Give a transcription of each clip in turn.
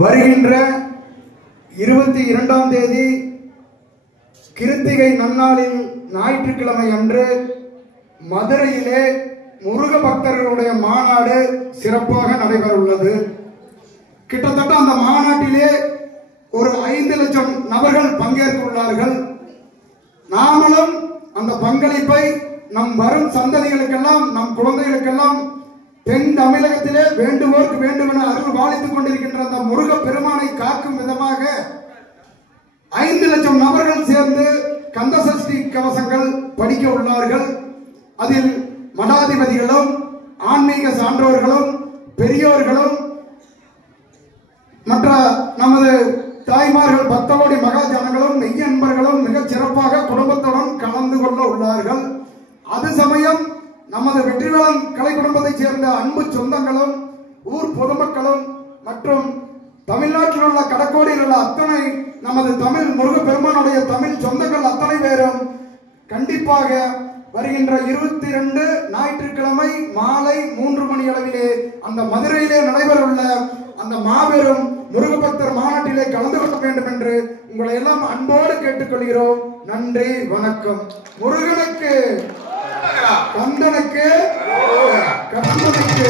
வருகின்ற 22ஆம் தேதி கிருத்திகை நன்னாளில் ஞாயிற்றுக்கிழமை அன்று மதுரையிலே முருக பக்தர்களுடைய மாநாடு சிறப்பாக நடைபெற உள்ளது. கிட்டத்தட்ட அந்த மாநாட்டிலே ஒரு 5 லட்சம் நபர்கள் பங்கேற்க உள்ளார்கள். நாமளும் அந்த பங்களிப்பை நம் வரும் சந்ததிகளுக்கெல்லாம், நம் குழந்தைகளுக்கெல்லாம் தென் தமிழகத்திலே வேண்டுவோர்க்கு வேண்டுமென அருள் பாலித்துக் கொண்டிருக்கின்ற அந்த முருக பெருமானை காக்கும் விதமாக 5 லட்சம் நபர்கள் சேர்ந்து கந்தசஷ்டி கவசங்கள் படிக்க உள்ளார்கள். அதில் மடாதிபதிகளும் ஆன்மீக சான்றோர்களும் பெரியோர்களும் மற்ற நமது தாய்மார்கள் பக்தகோடி மகாஜனங்களும் மெய்யன்பர்களும் மிக சிறப்பாக குடும்பத்துடன் கலந்து கொள்ள உள்ளார்கள். அது சமயம் நமது வெற்றிவேலன் கலை குடும்பத்தைச் சேர்ந்த அன்பு சொந்தங்களும் ஊர் பொதுமக்களும் மற்றும் தமிழ்நாட்டில் உள்ள கடக்கோடியில் உள்ள அத்தனை நமது தமிழ் முருக பெருமானுடைய தமிழ் சொந்தங்கள் அத்தனை பேரும் கண்டிப்பாக வருகின்ற 22 ஞாயிற்றுக்கிழமை மாலை 3 மணி அளவிலே அந்த மதுரையிலே நடைபெறவுள்ள அந்த மாபெரும் முருக பக்தர் மாநாட்டிலே கலந்து கொள்ள வேண்டும் என்று உங்களை எல்லாம் அன்போடு கேட்டுக்கொள்கிறோம். நன்றி, வணக்கம். முருகனுக்கு, கந்தனுக்கு, கந்தனுக்கு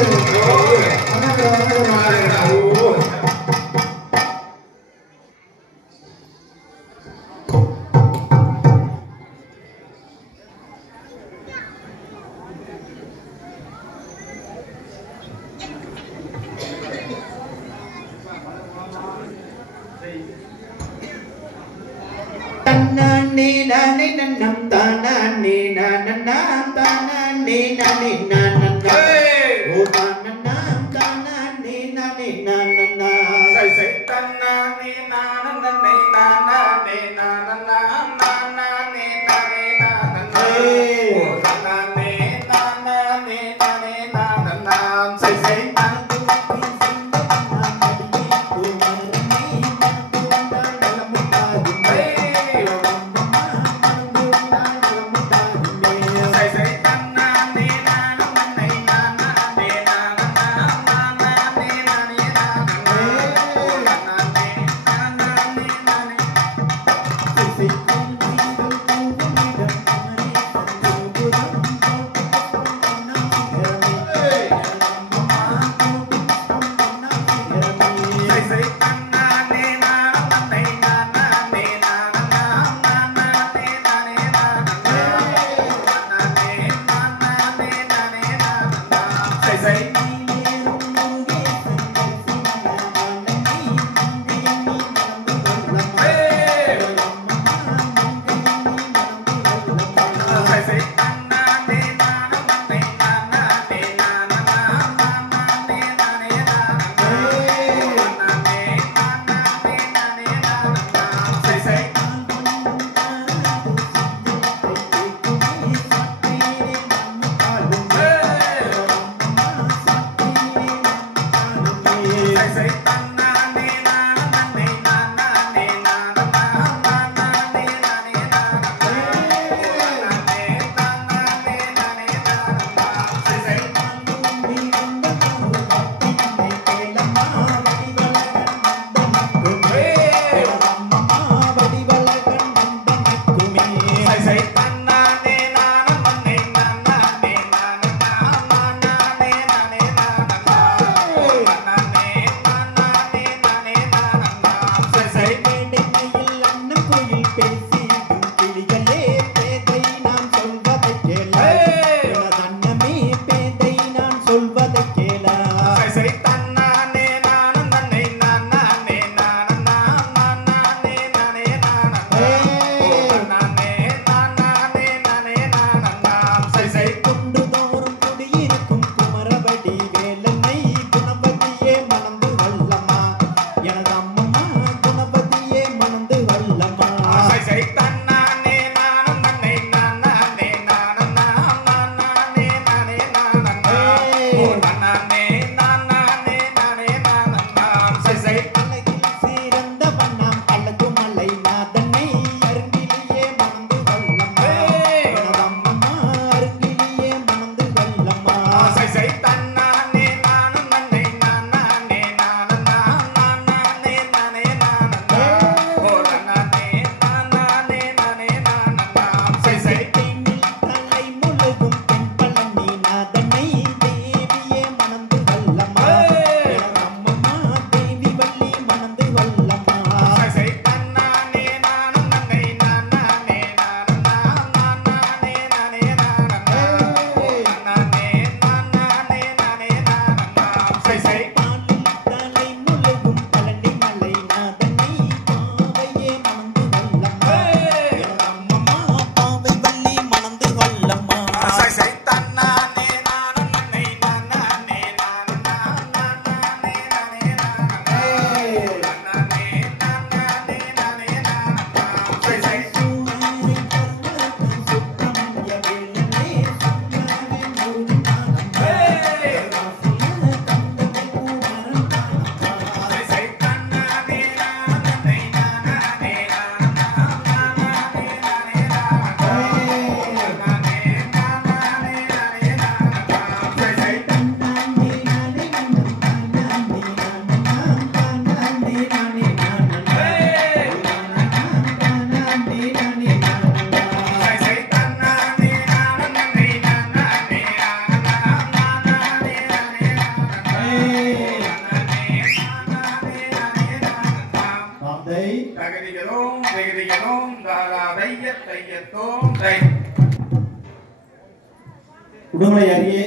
உடுமலை அருகே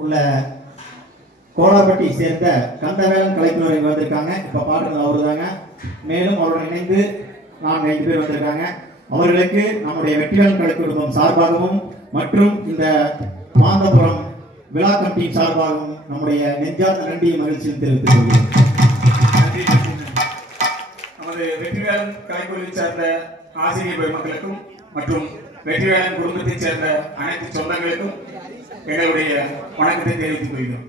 உள்ள கோலாப்பட்டி சேர்ந்த கந்தவேலன் கலைக்குழுவை வந்திருக்காங்க. இப்ப பாடுறது அவருதாங்க. மேலும் அவருடன் இணைந்து 4-5 பேர் வந்திருக்காங்க. அவர்களுக்கு நம்முடைய வெற்றிவேலன் கலை குடும்பம் சார்பாகவும் மற்றும் இந்த மாந்தபுரம் விழா கமிட்டி சார்பாகவும் நம்முடைய நெஞ்சார்ந்த நன்றியை மகிழ்ச்சியில் தெரிவித்துக் கொள்கிறோம். நமது வெற்றிவேலன் கலைக்குழுவை சேர்ந்த ஆசிரியர் பெருமக்களுக்கும் மற்றும் வெற்றிவேலன் குடும்பத்தைச் சேர்ந்த அனைத்து சொந்தங்களுக்கும் எங்களுடைய வணக்கத்தை தெரிவித்துக் கொள்கிறோம்.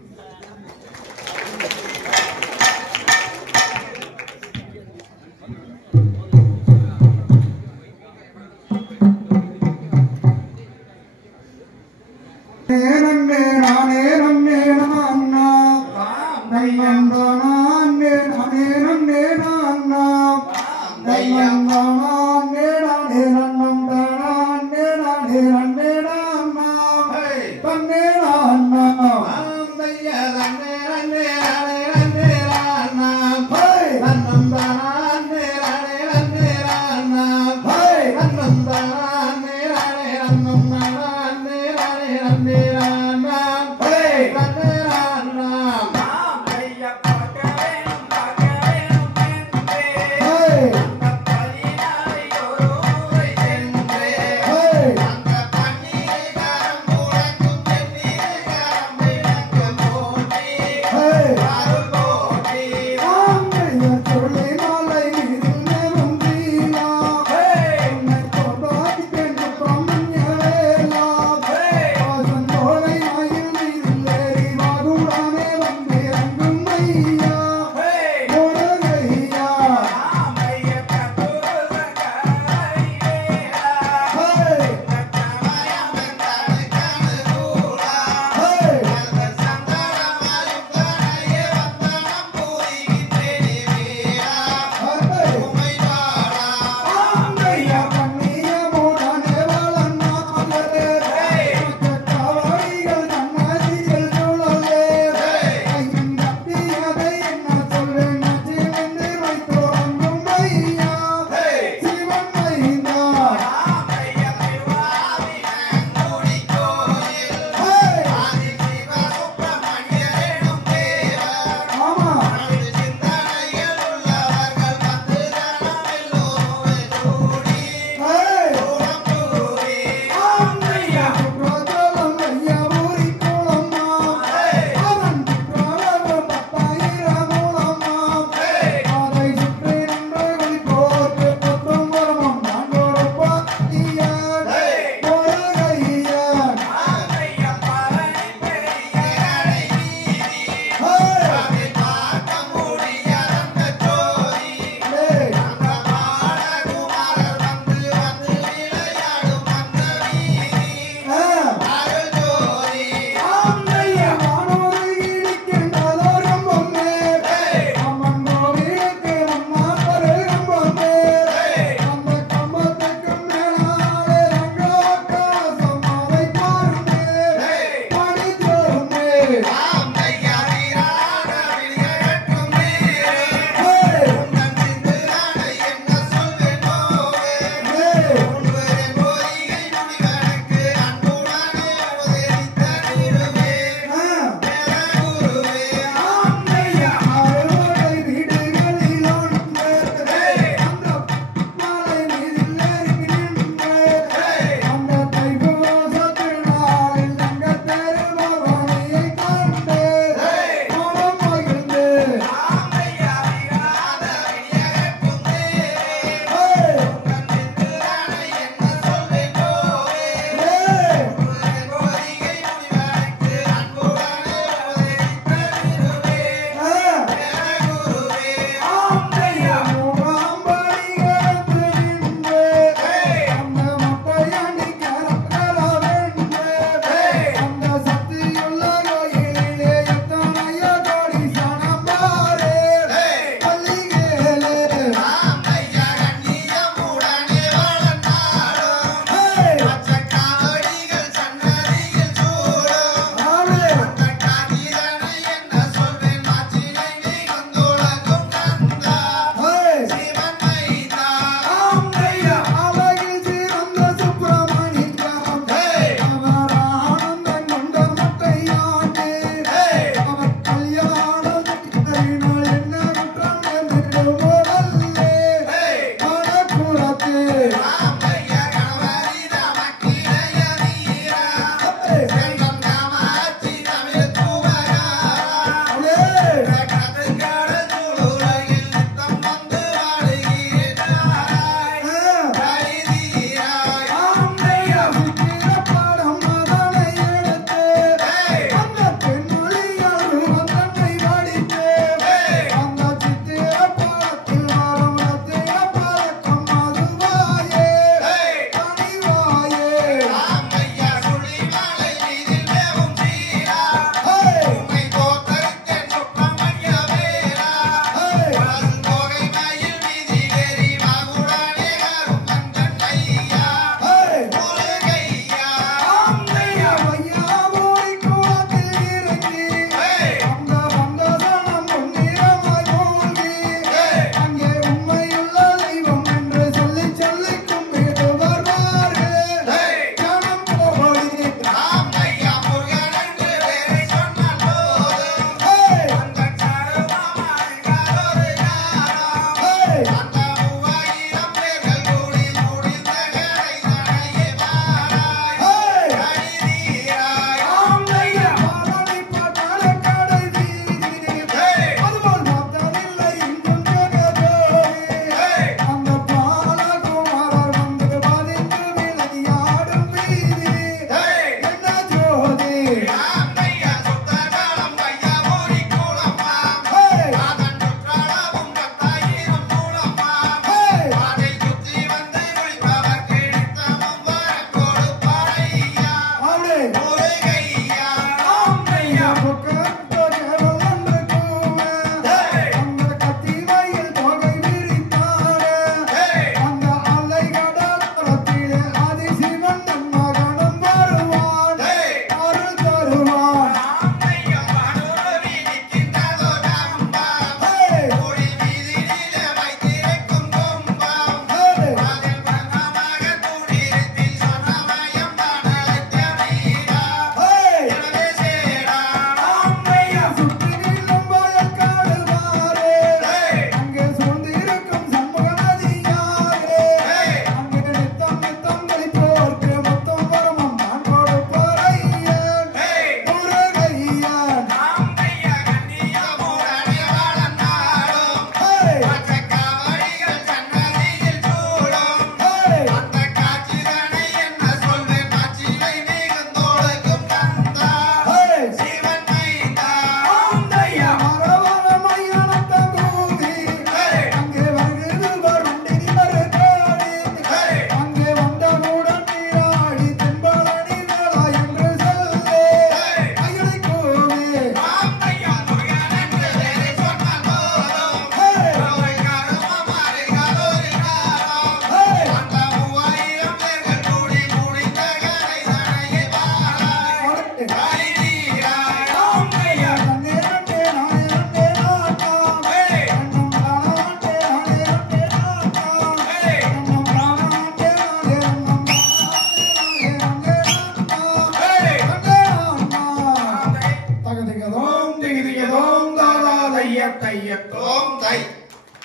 தையத்தோம் தை.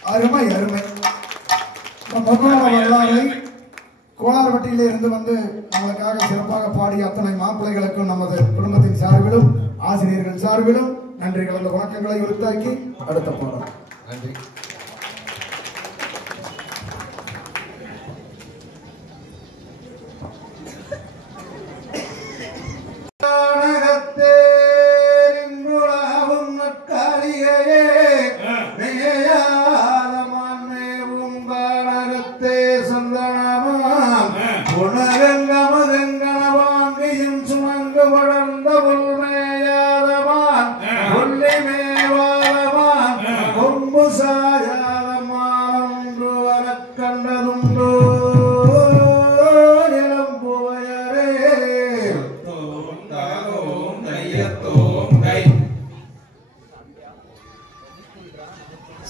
அருமை அருமை. பொன்னான வரலாறை கோளாறுபட்டியிலே இருந்து வந்து நம்மளுக்காக சிறப்பாக பாடிய அத்தனை மாப்பிள்ளைகளுக்கும் நமது குடும்பத்தின் சார்பிலும் ஆசிரியர்கள் சார்பிலும் நன்றி கலந்த வணக்கங்களை உறுத்தாக்கி அடுத்த பாடம். நன்றி.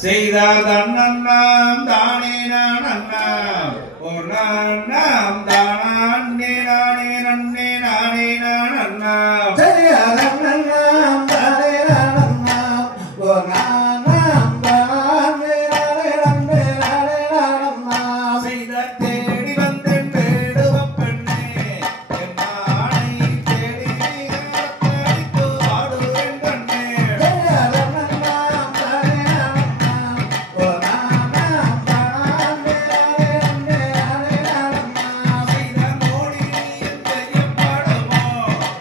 செய்தார் தன்னண்ணாம் தானே நானண்ணாம் ஓர் நானாம் தானே நானே நன்னே நானே நானண்ணாம் செய்தார் தன்னண்ணாம் தானே நானண்ணாம் ஓர் நானாம் தானே நானே நன்னே நானே நானண்ணாம் செய்தார் தேடி வந்தேன் வேடுவப் பெண்ணே என் நானை தேடி அடித்து ஆடுவேன் கண்ணே செய்தார் தன்னண்ணாம் தானே நானண்ணாம் ஓர் நானாம் தானே நானே நன்னே நானே நானண்ணாம் செய்தார் மோடி என் பெரிய பாடமோ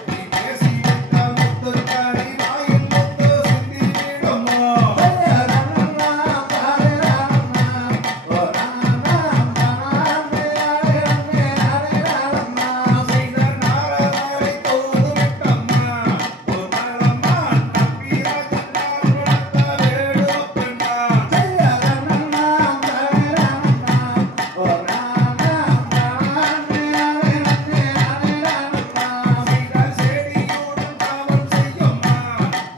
நீ பேசி விட்டால் முத்துக்காரி வாயில் முத்து சிந்தி விடுமோ செய்தார் தன்னண்ணாம் தானே நானண்ணாம் ஓர் நானாம் தானே நானே நன்னே நானே நானண்ணாம் செய்தார் நாரதாரை தோது விட்டம்மா ஒரு நாளம்மா நம்பிராஜன் நடத்த வேடுவப் பெண்ணா செய்தார் தன்னண்ணாம் தானே நானண்ணாம் ஓர் நானாம் தானே நானே நன்னே நானே நானண்ணாம் செய்தார் செடியோடு காவல் செய்யம்மா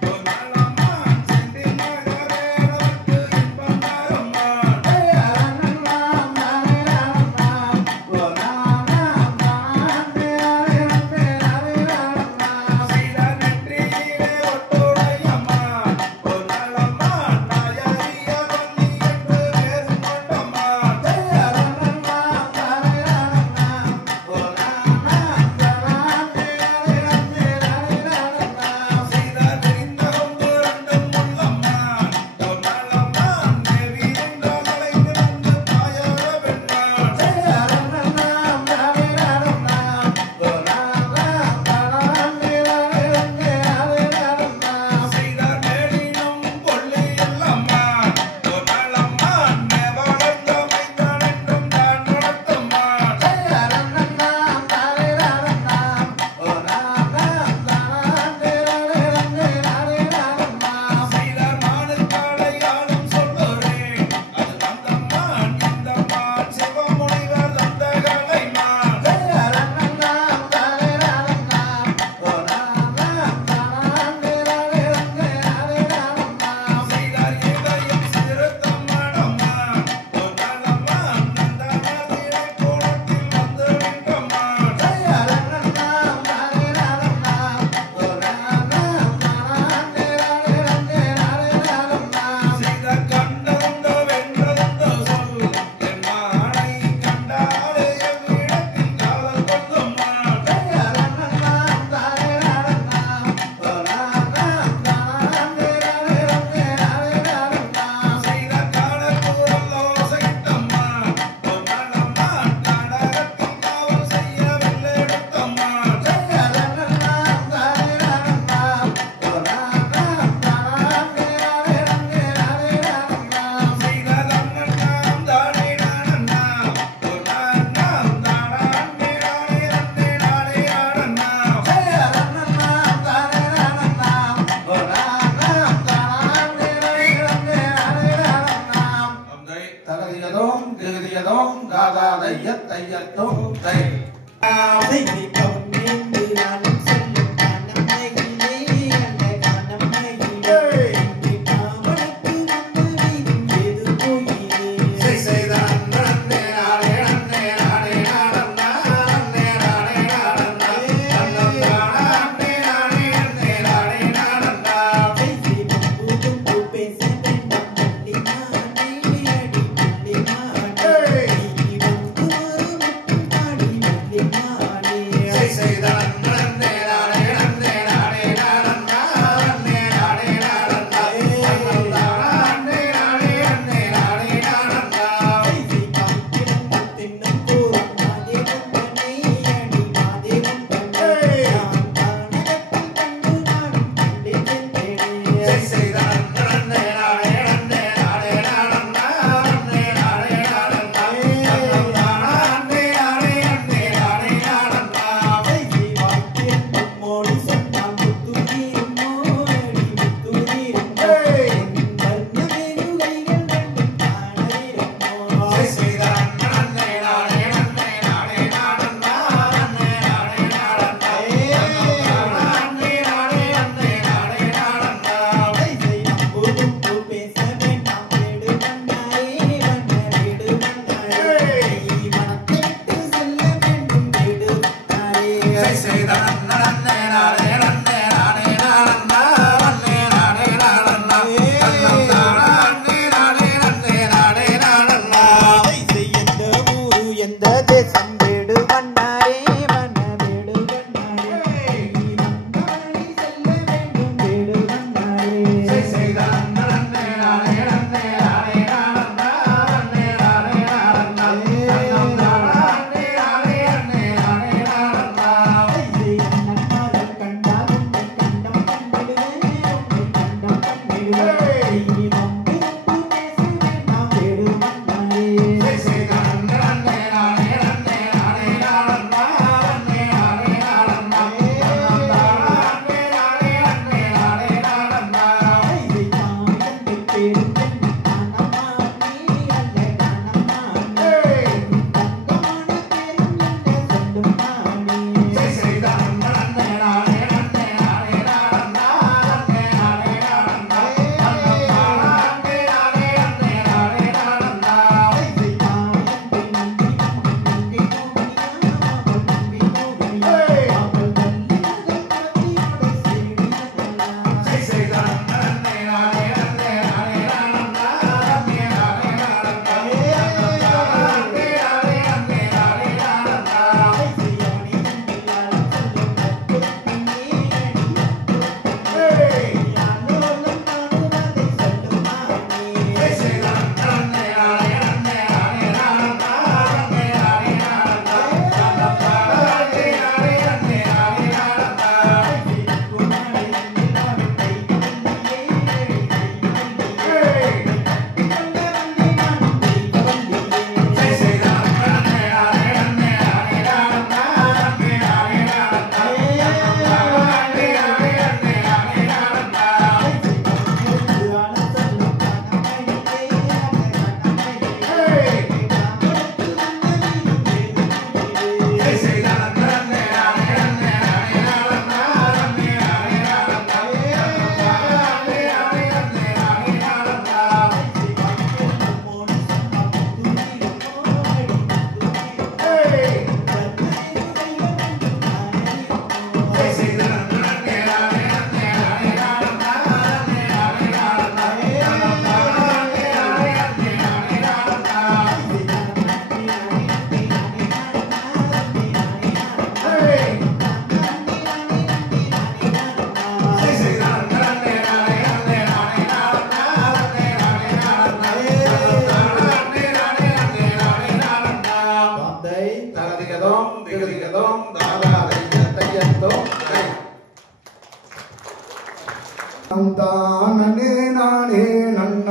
ஒரு நாளம்மா செந்தில் மகரேறவர்க்கு இன்பம் தரம்மா செய்தார் தன்னண்ணாம் தானே நானண்ணாம் ஓர் நானாம் தானே நானே நன்னே நானே நானண்ணாம் செய்தார் நெற்றியிலே ஒட்டுடையம்மா ஒரு நாளம்மா நாயகிய வள்ளி என்று பேரு கொண்டம்மா செய்தார் தன்னண்ணாம் தானே நானண்ணாம் ஓர் நானாம் தானே நானே நன்னே நானே நானண்ணாம் செய்தார் தெரிந்தவங்க ரெண்டும் உள்ளம்மா ஒரு நாளம்மா தேவி என்றால் அழைத்து வந்து தாயார பெண்ணான் செய்தார் தன்னண்ணாம் தானே நானண்ணாம் ஓர் நானாம் தானே நானே நன்னே நானே நானண்ணாம் செய்தார் மேலினும் கொள்ளி இல்லம்மா ஒரு நாளம்மா வளர்ந்த மைந்தான் என்றும் தான் வளர்த்தம்மா செய்தார் தன்னண்ணாம் தானே நானண்ணாம் ஓர் நானாம் தானே நானே நன்னே நானே நானண்ணாம் செய்தார் மானுக்காலை ஆளும் சொல்லுறேன் அது தந்தம்மான் இந்தம்மான் சிவமுனிவர் தந்த கலைமான் செய்தார் தன்னண்ணாம் தானே நானண்ணாம் ஓர் நானாம் தானே நானே நன்னே நானே நானண்ணாம் செய்தார் இதயம் சிறுத்தம்மடம்மா ஒரு நாளம்மான் நந்த மாதிரை கோலத்தில் வந்து நின்றம்மான் செய்தார் தன்னண்ணாம் தானே நானண்ணாம் ஓர் நானாம் தானே நானே நன்னே நானே நானண்ணாம் செய்தார் கண்டந்த வென்றந்த சொல் என் மானை கண்டாலே எவ்விடத்தில் காதல் கொள்ளும்மான் செய்தார் தன்னண்ணாம் தானே நானண்ணாம் ஓர் நானாம் தானே நானே நன்னே நானே நானண்ணாம் செய்தார் காலக்கூறல் ஓசையிட்டம்மா ஒரு நாளம்மான் நாடகத்தில் காவல் செய்ய வெள்ளெடுத்தம்மான் செய்தார் தன்னண்ணாம் தானே நானண்ணாம் ஓர் நானாம் தானே நானே நன்னே நானே நானண்ணாம் செய்தார் அண்ணனாம் தானே நானண்ணாம் ஒரு நானாம் தானே நானே நன்னே நானே ஆனண்ணாம் செய்தார் தன்னண்ணாம் தானே நானண்ணாம் ஓர் நானாம் தானே நானே நன்னே நானே நானண்ணாம் தந்தை தகதியதோம் திகதியதோம் தாதா தையத் தையத்தோம் தை. Hey,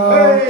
Hey!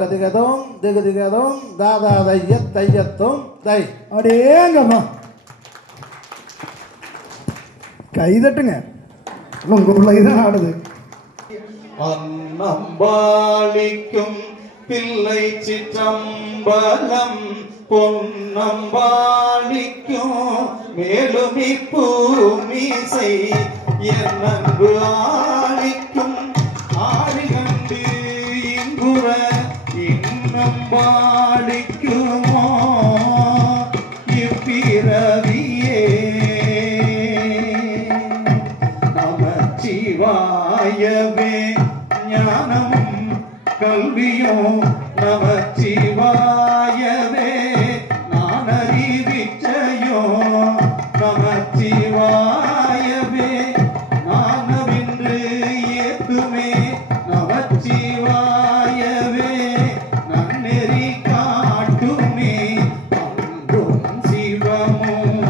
ஜகதிகதோம் திகதிகதோம் தாதா தையத் தையத்தும் தை. அடேங்கம்மா கை தட்டுங்க. உங்க பிள்ளை தான் ஆடுது. அன்னம்பாளிக்கும் பிள்ளை சிற்றம்பலம் பொன்னம்பாளிக்கும் மேலுமி பூமிசை என் அன்பு ஆளிக்கும் ஆடிகண்டு இங்குற இன்னம்பாளிக்குமோ இப்பிறவியே நமச்சிவாயவே ஞானம் கல்வியும் நமச்சிவாயவே நான் அறிவிச்சையோ நமச்சிவாயவே நானவென்று ஏத்துமே நமச்சிவாயவே நன்னெறி காட்டுமே அன்பும் சிவமும்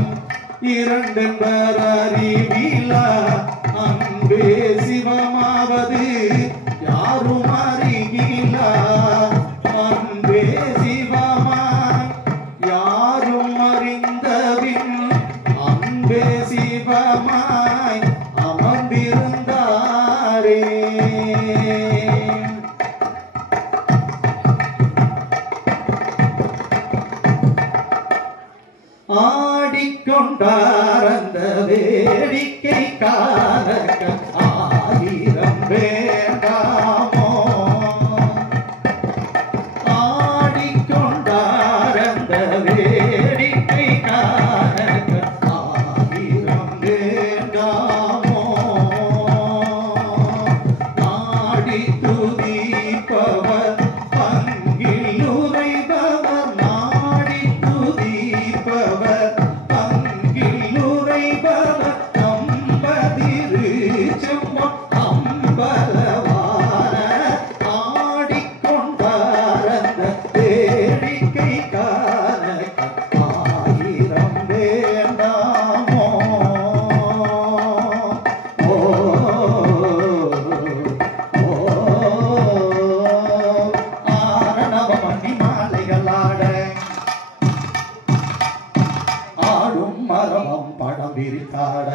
இரண்டென்பர் அறிவிலா அன்பே சிவமாவது யாரும் அறிகிலா அன்பே சிவமாய் யாரும் அறிந்தபின் அன்பே சிவமாய் அமர்ந்திருந்தாரே. ஆடிக்கொண்டார் அந்த வேடிக்கை காலக்க ஆயிரம் வேண்டாமோ ஆடிக்கொண்டார் அந்த வேடிக்கை காலக்க ஆயிரம் வேண்டாமோ ஆடி துதிப்பவர் பங்கில் உரைபவர் நாடி துதிப்பவர் பங்கில் உரைபவர் அம்பதிரு செம்மம் அம்பலவான ஆடிக்கொண்டார் அந்த வேடிக்கை காண ஆயிரம் வேண்டாமோ. ஆரணவ மணி மாலைகளாட ஆடும் மரமும் படம் விரித்தாட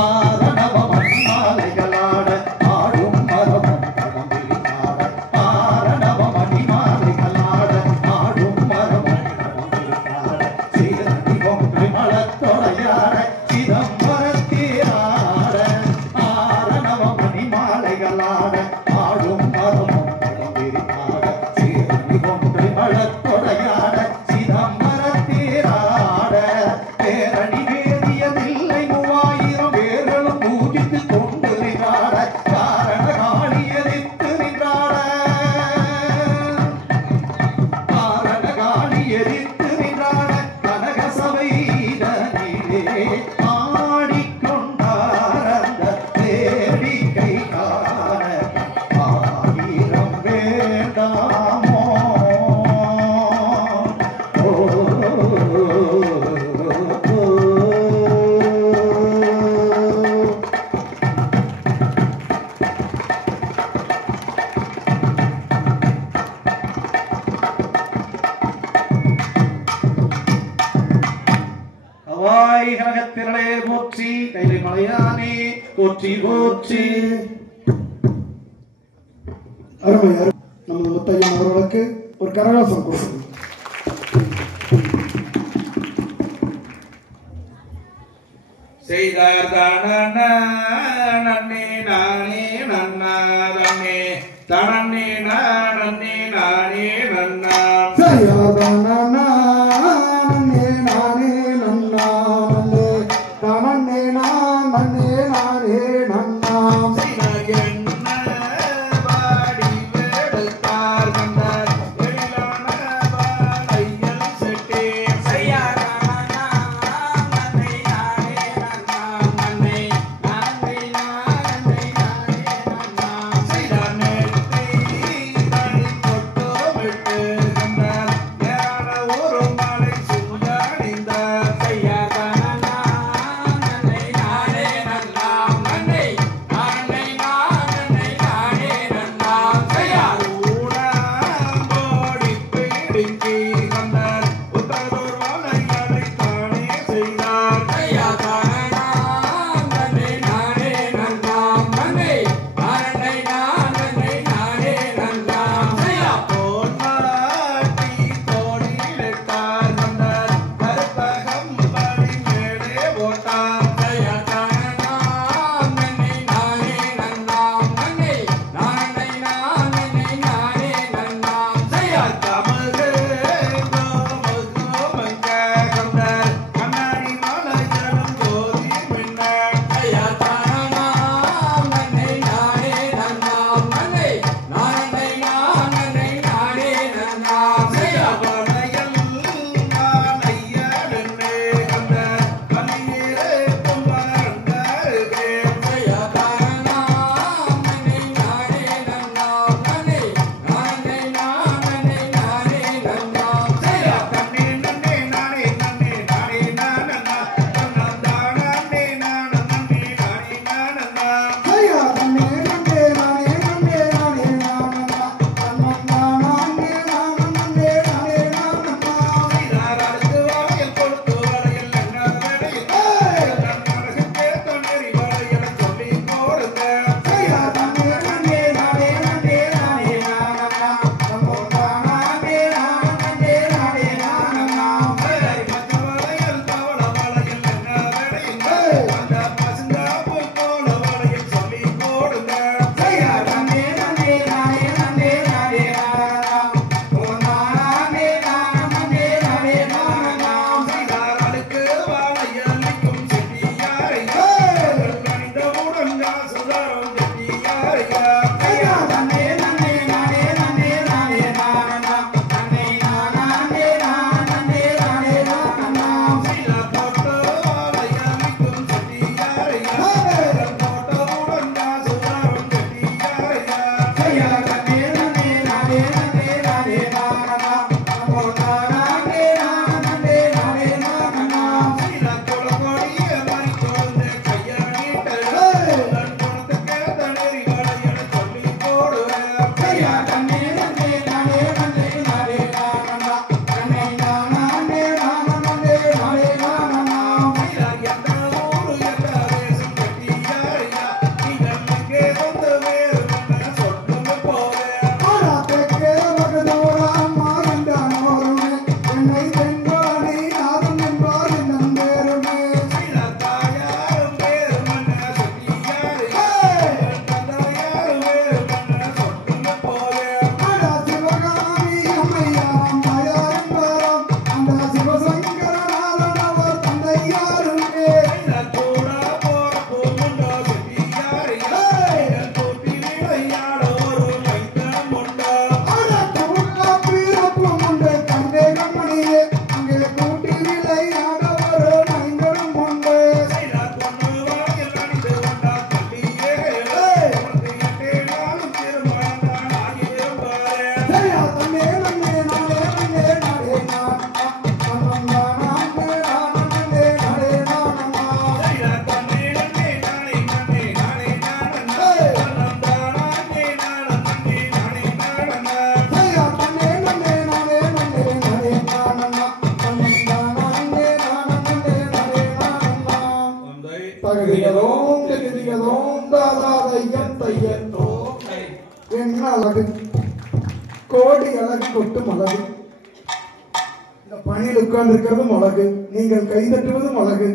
ஆரணவ மணி மாலைகளாட ஆடும் மரமும் படம் விரித்தாட ஆரணவ மணி மாலைகளாட ஆடும் மரமும் படம் விரித்தாட சீரடி ஒன்று மலத்தொடையாட சிதம்பரத்தீராட ஆரணவ மணி மாலைகளாட ஆடும் மரமும் படம் விரித்தாட சீரடி ஒன்று மலத்தொடையாட சிதம்பரத்தீராட பேரணி வேதியதில்லை 3000 பேர்களும் பூஜித்து கொண்டு நின்றாட காரண காளி எதிர்த்து நின்றாட காரண காளி எதிர்த்து நின்றாட கனக சபையிலே ஆடிக்கொண்டார் அந்த வேடிக்கை காண ஆயிரம் வேண்டாமோ. அவாய் கனகத்திரளே போற்றி கைலை மலையானே போற்றி போற்றி. அருமை அருமை. நமது முத்தையன் அவர்களுக்கு ஒரு கரகோஷம் கொடுக்கணும். செய்தார் தான நன்னே நானே நன்னாதன்னே தனன்னே நானே நானே நன்னா செய்யாதானே நானே நன்னா நன்னே தானே நானே நானே நன்னா என்ன பாடி வேடத்தார் கண்டார் எழிலான பாடையல் செட்டே செய்தார் தகதிகதோம் தகதிகதோம் தாதாதையன் தையத்தோம். என்ன அழகு, கோடி அழகு கொட்டும் அழகு. இந்த பணியில் உட்கார்ந்து இருக்கிறதும் அழகு, நீங்கள் கைதட்டுவதும் அழகு.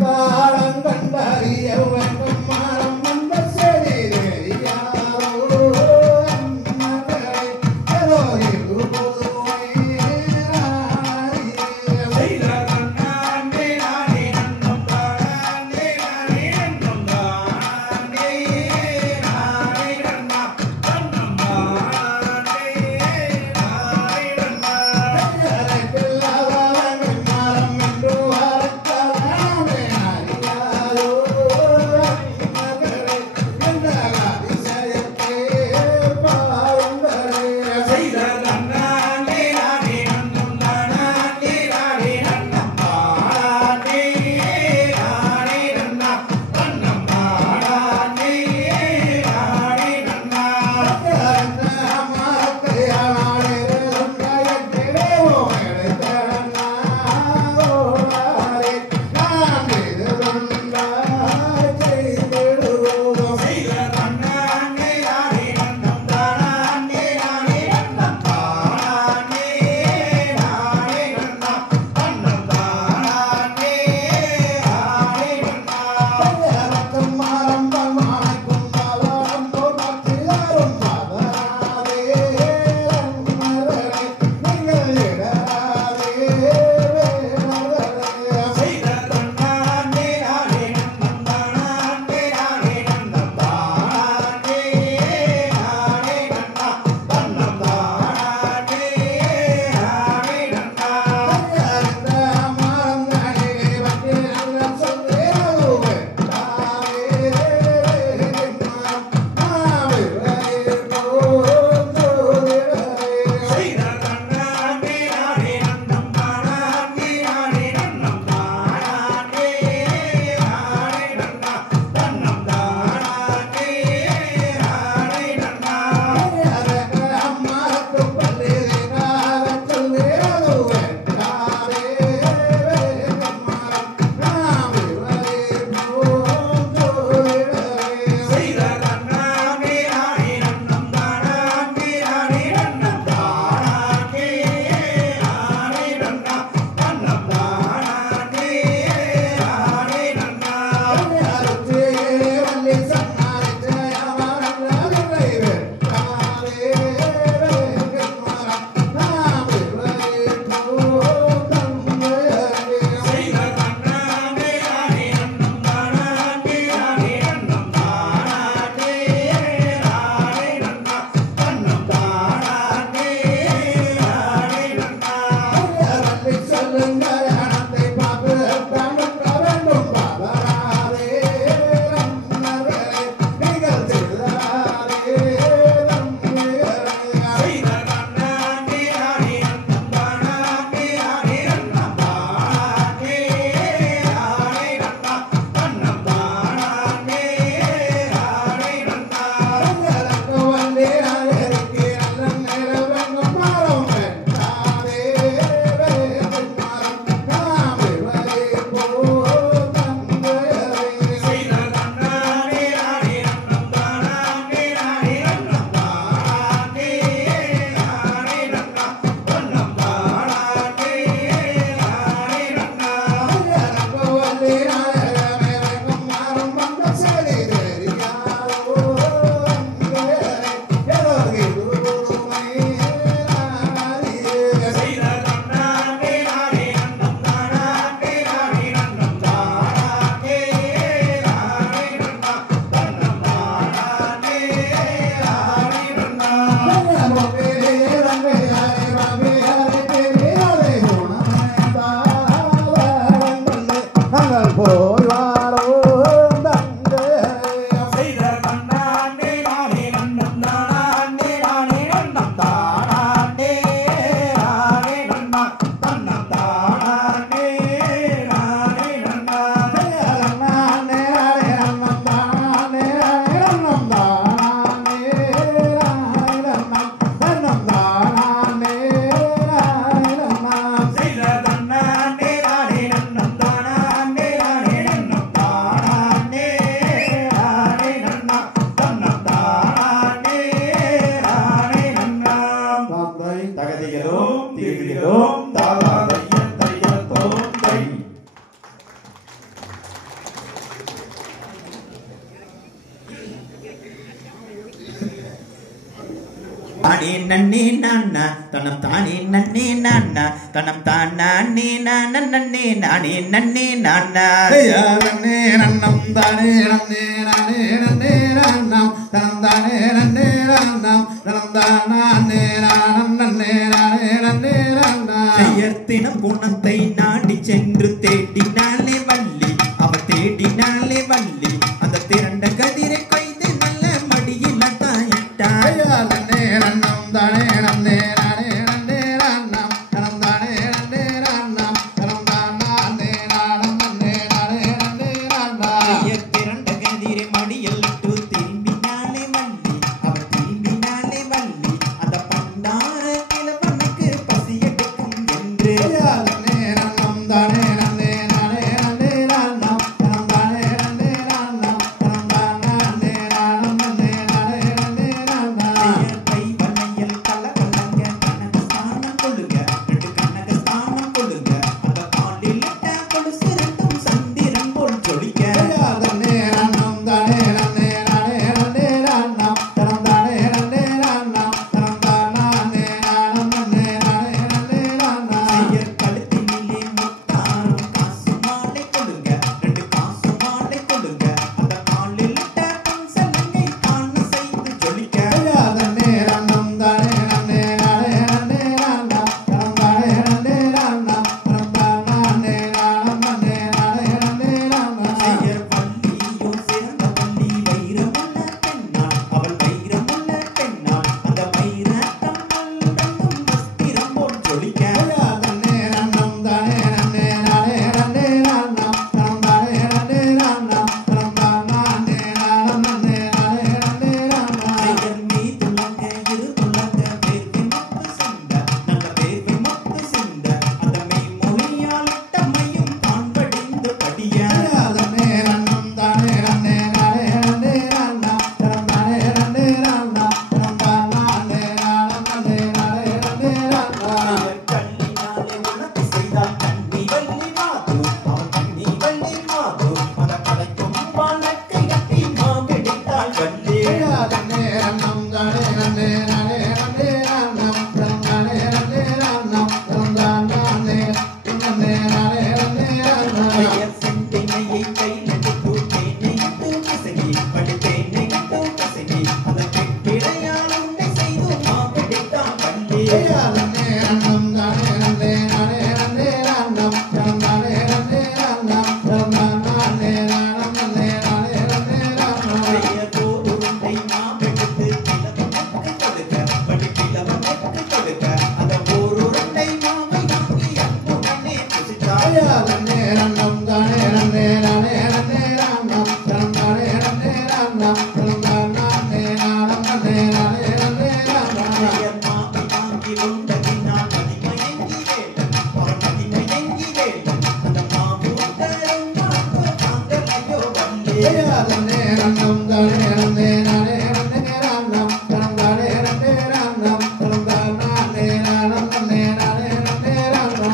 தாளம் கண்டறிய தானே நன்னே நானா தனம் தானே நன்னே நானா தனம் தானே நானே நானே நன்னே நானா நன்னே நன்னம் தானே நன்னே நானே நன்னே நன்னம் தனம் தானே நன்னே நன்னம் தனம் தானே நானம் நன்னே நானே நன்னே நன்னா செயற்தினம் குணத்தை நாடி சென்று தேடினாலே வள்ளி அவ தேடினாலே வள்ளி அந்த திரண்ட கதிரை கொய்து நல்ல மடியில் தாயிட்டாள் நன்னே நன்னம் தானே நன்னே நானே நன்னே நன்னம் தனம் தானே நன்னே நன்னம் தனம் தானே நானம் நன்னே நானே நன்னே நன்னா திரண்ட கதிரை மடியில் திரும்பினாலே வள்ளி அவ திரும்பினாலே வள்ளி அந்த பண்டார கிழவனுக்கு பசி எடுக்கும் என்று நன்னே நன்னம் தானே நன்னே நானே நன்னே நன்னம் தனம் தானே நன்னே நன்னம் தனம் தானே நானம் நன்னே நானே நன்னே நன்னா கை வளையல் கலகலங்க கனக ஸ்தானம் கொள்ளுங்க ரெண்டு கனக ஸ்தானம் கொள்ளுங்க அந்த காலில் இட்ட கொலுசு ரெண்டும் சந்திரன் போல் ஜொலிக்க நன்னே நன்னம் தானே நன்னே நானே நன்னே நன்னம் தனம் தானே நன்னே நன்னம் தனம் தானே நானம் நன்னே நானே நன்னே நன்னா கழுத்தினிலே முத்தாரம் காசு மாலை கொள்ளுங்க ரெண்டு காசு மாலை கொள்ளுங்க அந்த காலில் இட்ட பொன்சலங்கை காண செய்து ஜொலிக்க நன்னே நன்னம் தானே நன்னே நானே நன்னே நன்னம் தனம் தானே நன்னே நன்னம் தனம் தானே நானம் நன்னே நானே நன்னே நன்னா வள்ளியோ சிறந்த வள்ளி வைரமுள்ள பெண்ணாள் அவள் வைரமுள்ள பெண்ணாள் அந்த வைரத்தம் வெள்ளும் வஸ்திரம் போல் ஜொலிக்க நன்னே நன்னம் தானே நன்னே நானே நன்னே நன்னம் தனம் தானே நன்னே நன்னம் தனம் தானே நானம் நன்னே நானே நன்னே நன்னா மீதுலக இருதுலக வேர்வை முத்து சிந்த நல்ல வேர்வை முத்து சிந்த அந்த மெய்மொழியால் இட்டமையும் காண்படிந்து படிய நன்னே நன்னம் தானே நன்னே நானே நன்னே நன்னம் தனம் தானே நன்னே நன்னம் தனம் தானே நானம் நன்னே நானே நன்னே நன்னா கண்ணினாலே உனக்கு செய்தால் கண்ணி வள்ளி மாது அவன் கண்ணி வள்ளி மாது மத படைக்கும் வானக்கை கட்டி மாவெடித்தாள் வள்ளி நன்னே நன்னம் தானே நன்னே நானே நன்னே நன்னம் தனம் தானே நன்னே நன்னம் தனம் தானே நன்னே நானே நன்னே நன்னா செந்தினையை கையிலெடுத்து தேனையிட்டு கசகி படி தேனையிட்டு கசகி அதன் கெட்டிடையால் உன்னை செய்து மாவெடித்தாள் வள்ளி நன்னே நன்னம் தானே நன்னே நானே நன்னே நன்னம் தனம் தானே நன்னே நன்னம் தனம் தானே நானம் நன்னே நானே நன்னே நன்னா உருண்டை மாவெடுத்து கிழவனுக்கு கொடுக்க படி கிழவனுக்கு கொடுக்க அந்த ஒரு உருண்டை மாவை வாங்கி அன்புடனே புசித்தாள் நன்னே நன்னம் தானே நன்னே நானே நன்னே நன்னம் தனம் தானே நன்னே நன்னம் தனம் தானே நானம் நன்னே நானே நன்னே நன்னா மாவை வாங்கி உண்டதினால் மதிமயங்கி வேலன் மதிமயங்கி வேலன் அந்த மாவு உண்டரும் மாவு தாங்கலையோ வள்ளி நன்னே நன்னம் தானே நன்னே நானே நன்னே நன்னம் தனம் தானே நன்னே நன்னம் தனம் தானே நானம் நன்னே நானே நன்னே நன்னா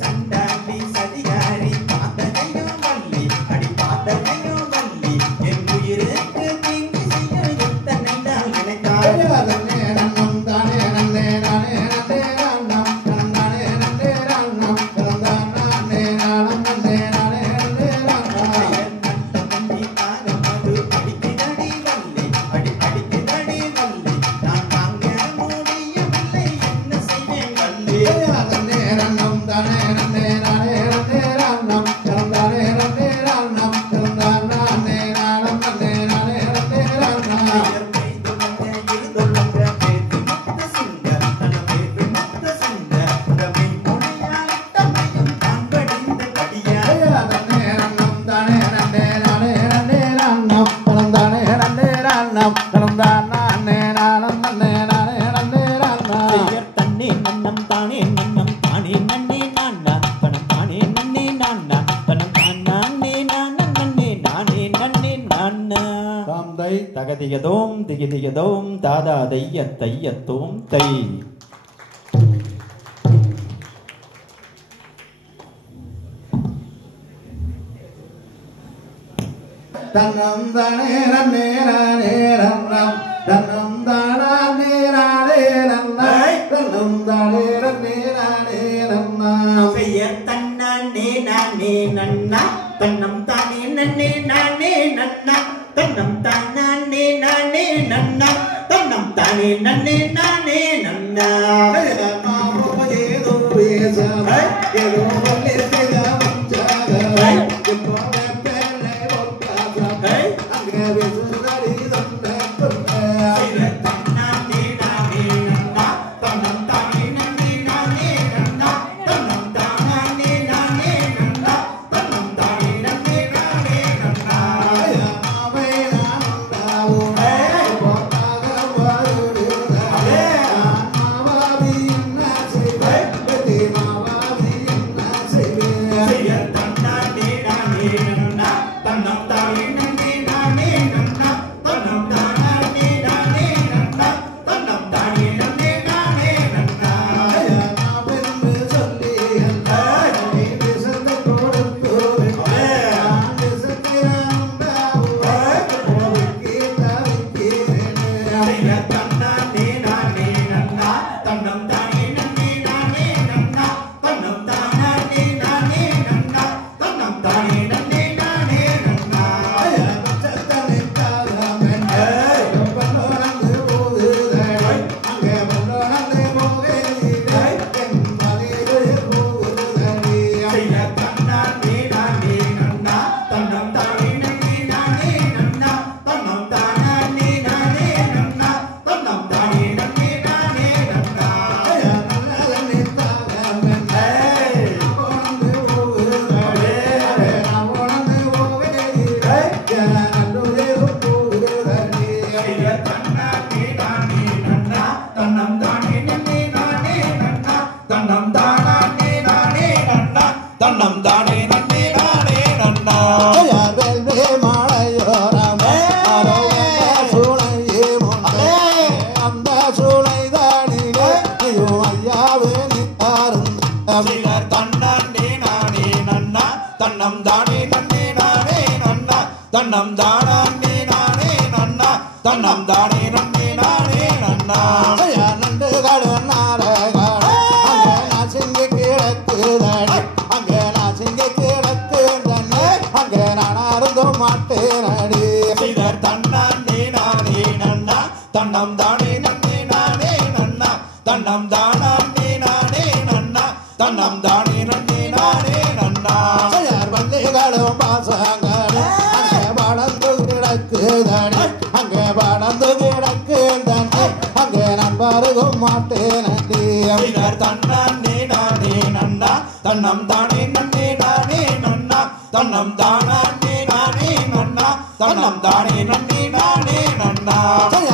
சண்டாளி சதிகாரி பாதகையோ வள்ளி அடி பாதகையோ வள்ளி என் உயிருக்கு தீங்கு செய்ய எத்தனை நாள் நினைத்தாள் நன்னே நன்னம் தானே நன்னே நானே நன்னே நன்னம் தனம் தானே நன்னே நன்னம் தனம் தானே நானம் நன்னே நானே நன்னே நன்னா நல்ல வள்ளி தாகம் மது அடிக்குதடி வள்ளி அடி அடிக்குதடி வள்ளி நான் தாங்க முடியவில்லை என்ன செய்வேன் வள்ளி நன்னே நன்னம் தானே நன்னே நானே நன்னே நன்னம் தனம் தானே நன்னே நன்னம் தனம் தானே நானம் நன்னே நானே நன்னே நன்னா நன்னே நன்னம் தானே நன்னே நானே நன்னே நன்னம் தனம் தானே நன்னே நன்னம் தனம் தானே நானம் நன்னே நானே நன்னே நன்னா தன்னே நன்னம் தானே நன்னம் தானே நன்னே நானா பணம் தானே நன்னே நானா பணம் தானே நானே நானே நன்னே நானா தாம் தை தகதியதோம் திகிதியதோம் தாதா தையத்தோம் தை தன்னம் தானே நன்னே நானே நன்னம் தன்னம் தானே நானே செய்ய தன்னானே நானே நன்னா தன்னம் தானே நன்னே நானே நன்னா தன்னம் தானே நானே நன்னா தன்னம் தானே நன்னே நானே நன்னா ஏதோ பேசாம ஏதோ தன்னம் தானே நானே நன்னா தன்னம் தானே நன்னே நானே நன்னா நண்டுகள் அங்கே நான் சிங்கி கிடக்குதடி அங்கே நான் சிங்கி கிடக்குதடி அங்கே நான் அருந்து மாட்டேனடி செய்தார் தன்னானே நானே நன்னா தன்னம் தானே நன்னே நானே நன்னா தன்னம் தானே நானே நன்னா தன்னம் தானே நன்னே நானே நன்னா வந்திகளும் பாசங்களும் படந்து கிடக்குதடி அங்கே படந்து கிடக்குதடி அங்கே நான் பருகும் மாட்டேனடி தன்னானே நானே நன்னா தன்னம் தானே நன்னே நானே நன்னா தன்னம் தானே நானே நன்னா தன்னம் தானே நன்னே நானே நன்னா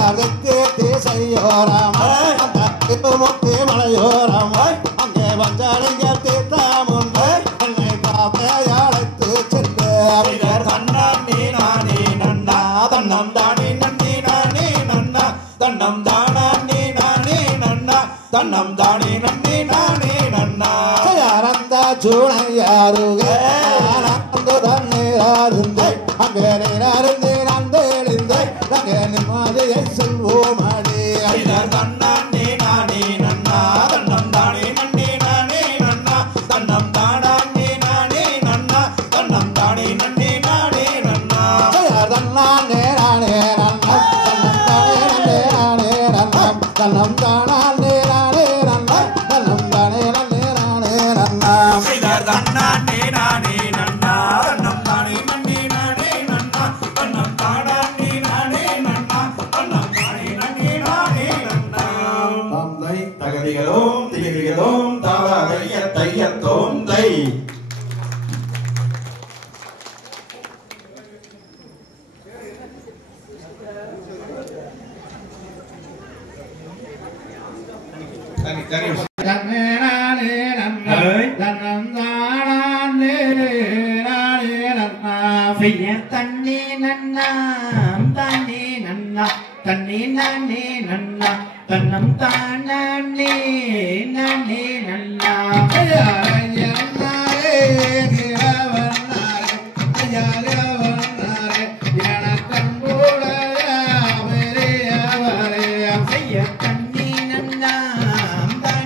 அதுக்கு திசையோரம் அந்த முத்தி மலையோரம் அங்கே வந்தாளிங்க தீர்த்தாமுண்டு என்னை பார்த்து அழைத்து சென்றார் தன்னானே நானே நன்னா தன்னம் தானே நன்னே நானே நன்னா தன்னம் தானே நானே நன்னா தன்னம் தானே நன்னே நானே நன்னா அந்த சூளையாருக தண்ணீராருந்து அங்கே நீராருந்து நான் தெளிந்து அங்கே நிம்மதியை செல்வோம் அடி தன்னானே நானே நன்னா தன்னம் தானே நன்னே நானே நன்னா தன்னம் தானே நானே நன்னா தன்னம் தானே நன்னே நானே நன்னா தன்னானே நானே நன்னா தன்னம் தானே நானே நன்னா தன்னம் தானே நானே நன்னா தன்னானே நானே நன்னா தன்னம் தானே நன்னே நானே நன்னா தன்னம் தானே நானே நன்னா தன்னம் தானே நன்னே நானே நன்னா தந்தை தகதிகளோம் திகதிகளோம் தாவா தைய தையத்தோம் தை செய்ய தன்னே நன்னா தானே நன்னா தன்னே நானே நன்னா தன்னம் தானே நானே நன்னா செய்ய தன்னே நன்னா தானே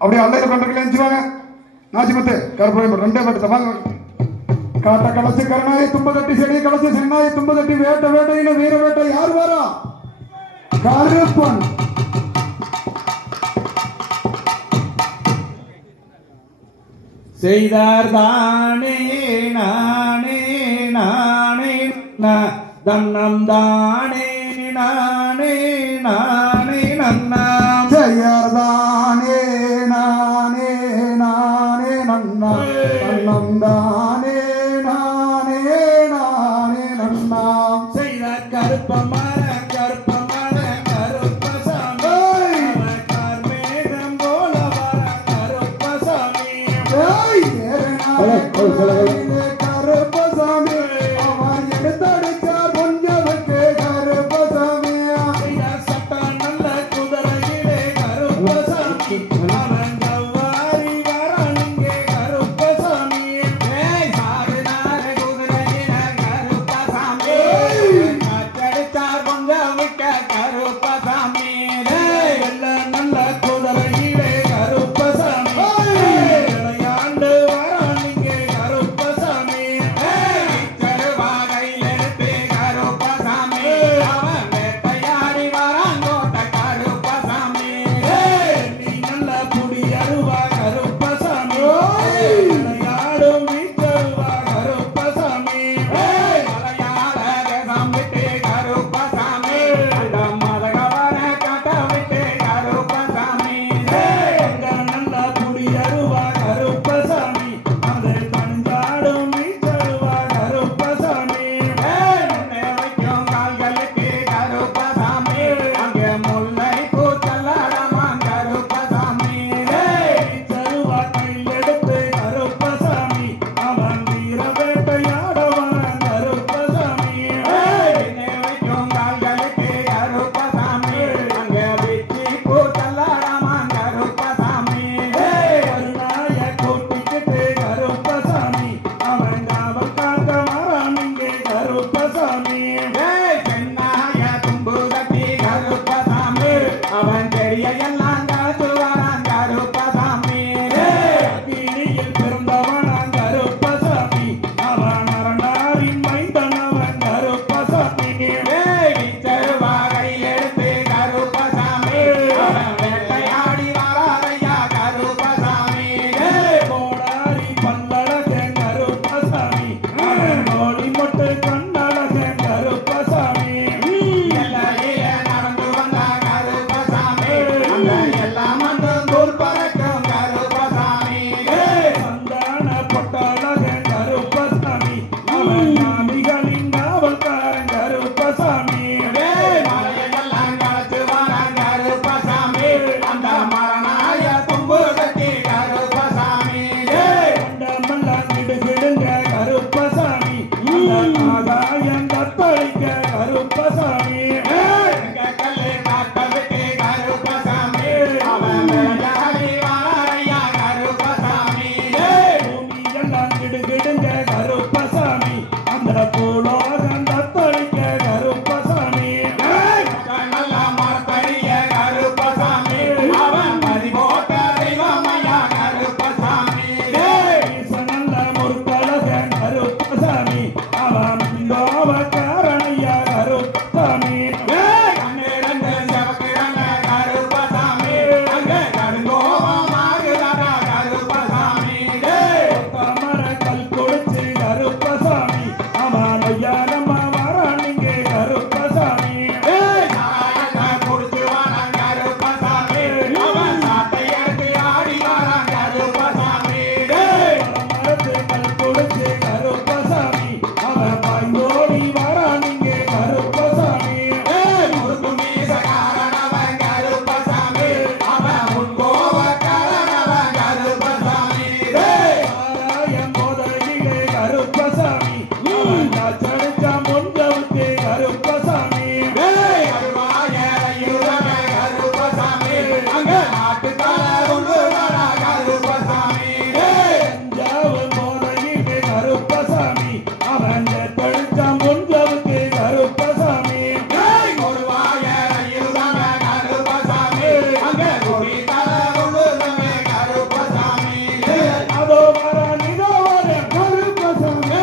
அப்படியே அல்லையில கொண்டிருக்கல எஞ்சுவாங்க நாச்சிமத்து கருப்புரை ரெண்டே பேட்டு தப்பாங்க காட்ட கலச்சு கருணாயை தும்ப தட்டி செடியை கலச்சு சென்னாயை தும்ப தட்டி வேட்ட வேட்டையின வீர வேட்டை யார் வரா கருப்பன் செய்தார் தானே நானே நானே தன்னம் தானே நானே நானே நன்னாம் செய்யார் தானே நானே நானே நன்னா நன்னம் தானே நானே நானே நன்னாம் செய்தார் கருப்பமான கருப்பமான கருப்பசாமி கர்மேகம் போல வர கருப்பசாமி கருப்பசாமி அவர் எடுத்தடிச்சார் பொஞ்சவருக்கு கருப்பசாமி சட்ட நல்ல குதிரையிலே கருப்பசாமி அவன் கவ்வாரி வரணுங்கே கருப்பசாமி சாடுனார குதிரையில கருப்பசாமி கட்டடிச்சார் பொஞ்சவ கருப்பசாமி வருவாய இருதமே கருப்பசாமி அங்க நாட்டுக்கார உள்ளுவாரா கருப்பசாமி தஞ்சாவூர் மோதையிட்டு கருப்பசாமி அவன் படித்த முன்கவுக்கு கருப்பசாமி வருவாய இருதமே கருப்பசாமி அங்க குடிக்கார உள்ளுதமே கருப்பசாமி அதோ வர நிதோ வர கருப்பசாமி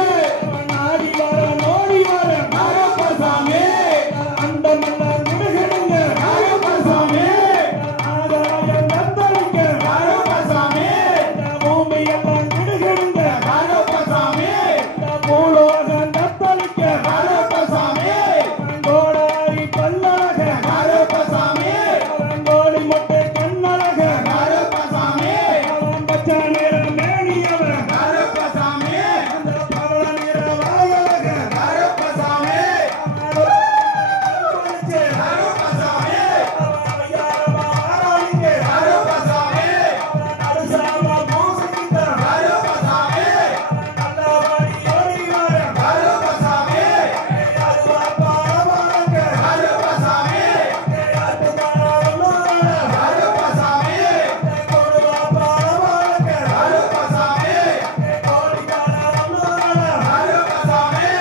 நாடி வர நோடி வர கருப்பசாமி அந்த மலர் முடுகிடுங்க கருப்பசாமி ஆதாய நந்தளிக்க கருப்பசாமி பூமி எல்லாம் முடுகிடுங்க கருப்பசாமி பூலோக நந்தளிக்க கருப்பசாமி கோடாரி பல்லழக கருப்பசாமி கோடி மொட்டை கண்ணழக கருப்பசாமி பச்சை நிற மேனியவ கருப்பசாமி அந்த பவள நிற வாயழக கருப்பசாமி கருப்பசாமி யாரமா ஆராய்ங்க கருப்பசாமி நடுசாம பூசிக்கிட்ட கருப்பசாமி நல்லபடி ஓடி வர கருப்பசாமி அதுவா பாரவாங்க கருப்பசாமி யாத்துக்காரவங்க கருப்பசாமி கொடுவா பாரவாங்க கருப்பசாமி கோடிக்காரவங்க கருப்பசாமி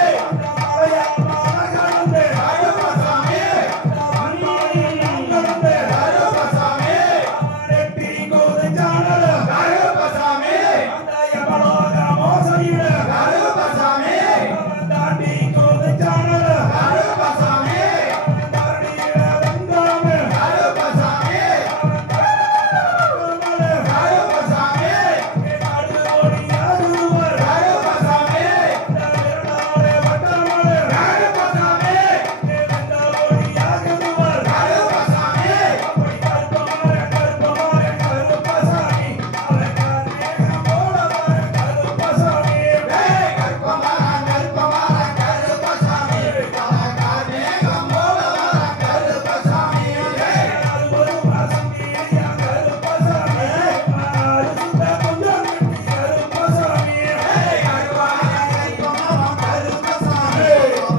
மலையா மாகலந்து கருப்பசாமி மணியங்கலந்து கருப்பசாமி ரெட்டி கோதஞ்சானல கருப்பசாமி அந்த யமலோக மோசடியில கருப்பசாமி தாண்டி கோதஞ்சானல கருப்பசாமி தரணியில வந்தாம கருப்பசாமி கருப்பசாமி நாடு ஓடி யாருவர் கருப்பசாமி விரலாலே வட்டமலை கருப்பசாமி வந்த ஓடி யாருவர் கருப்பசாமி அப்படி கருப்பமார கருப்பசாமி அலங்கார மேகம் போல வர கருப்பசாமி கருப்பமார கருப்பசாமி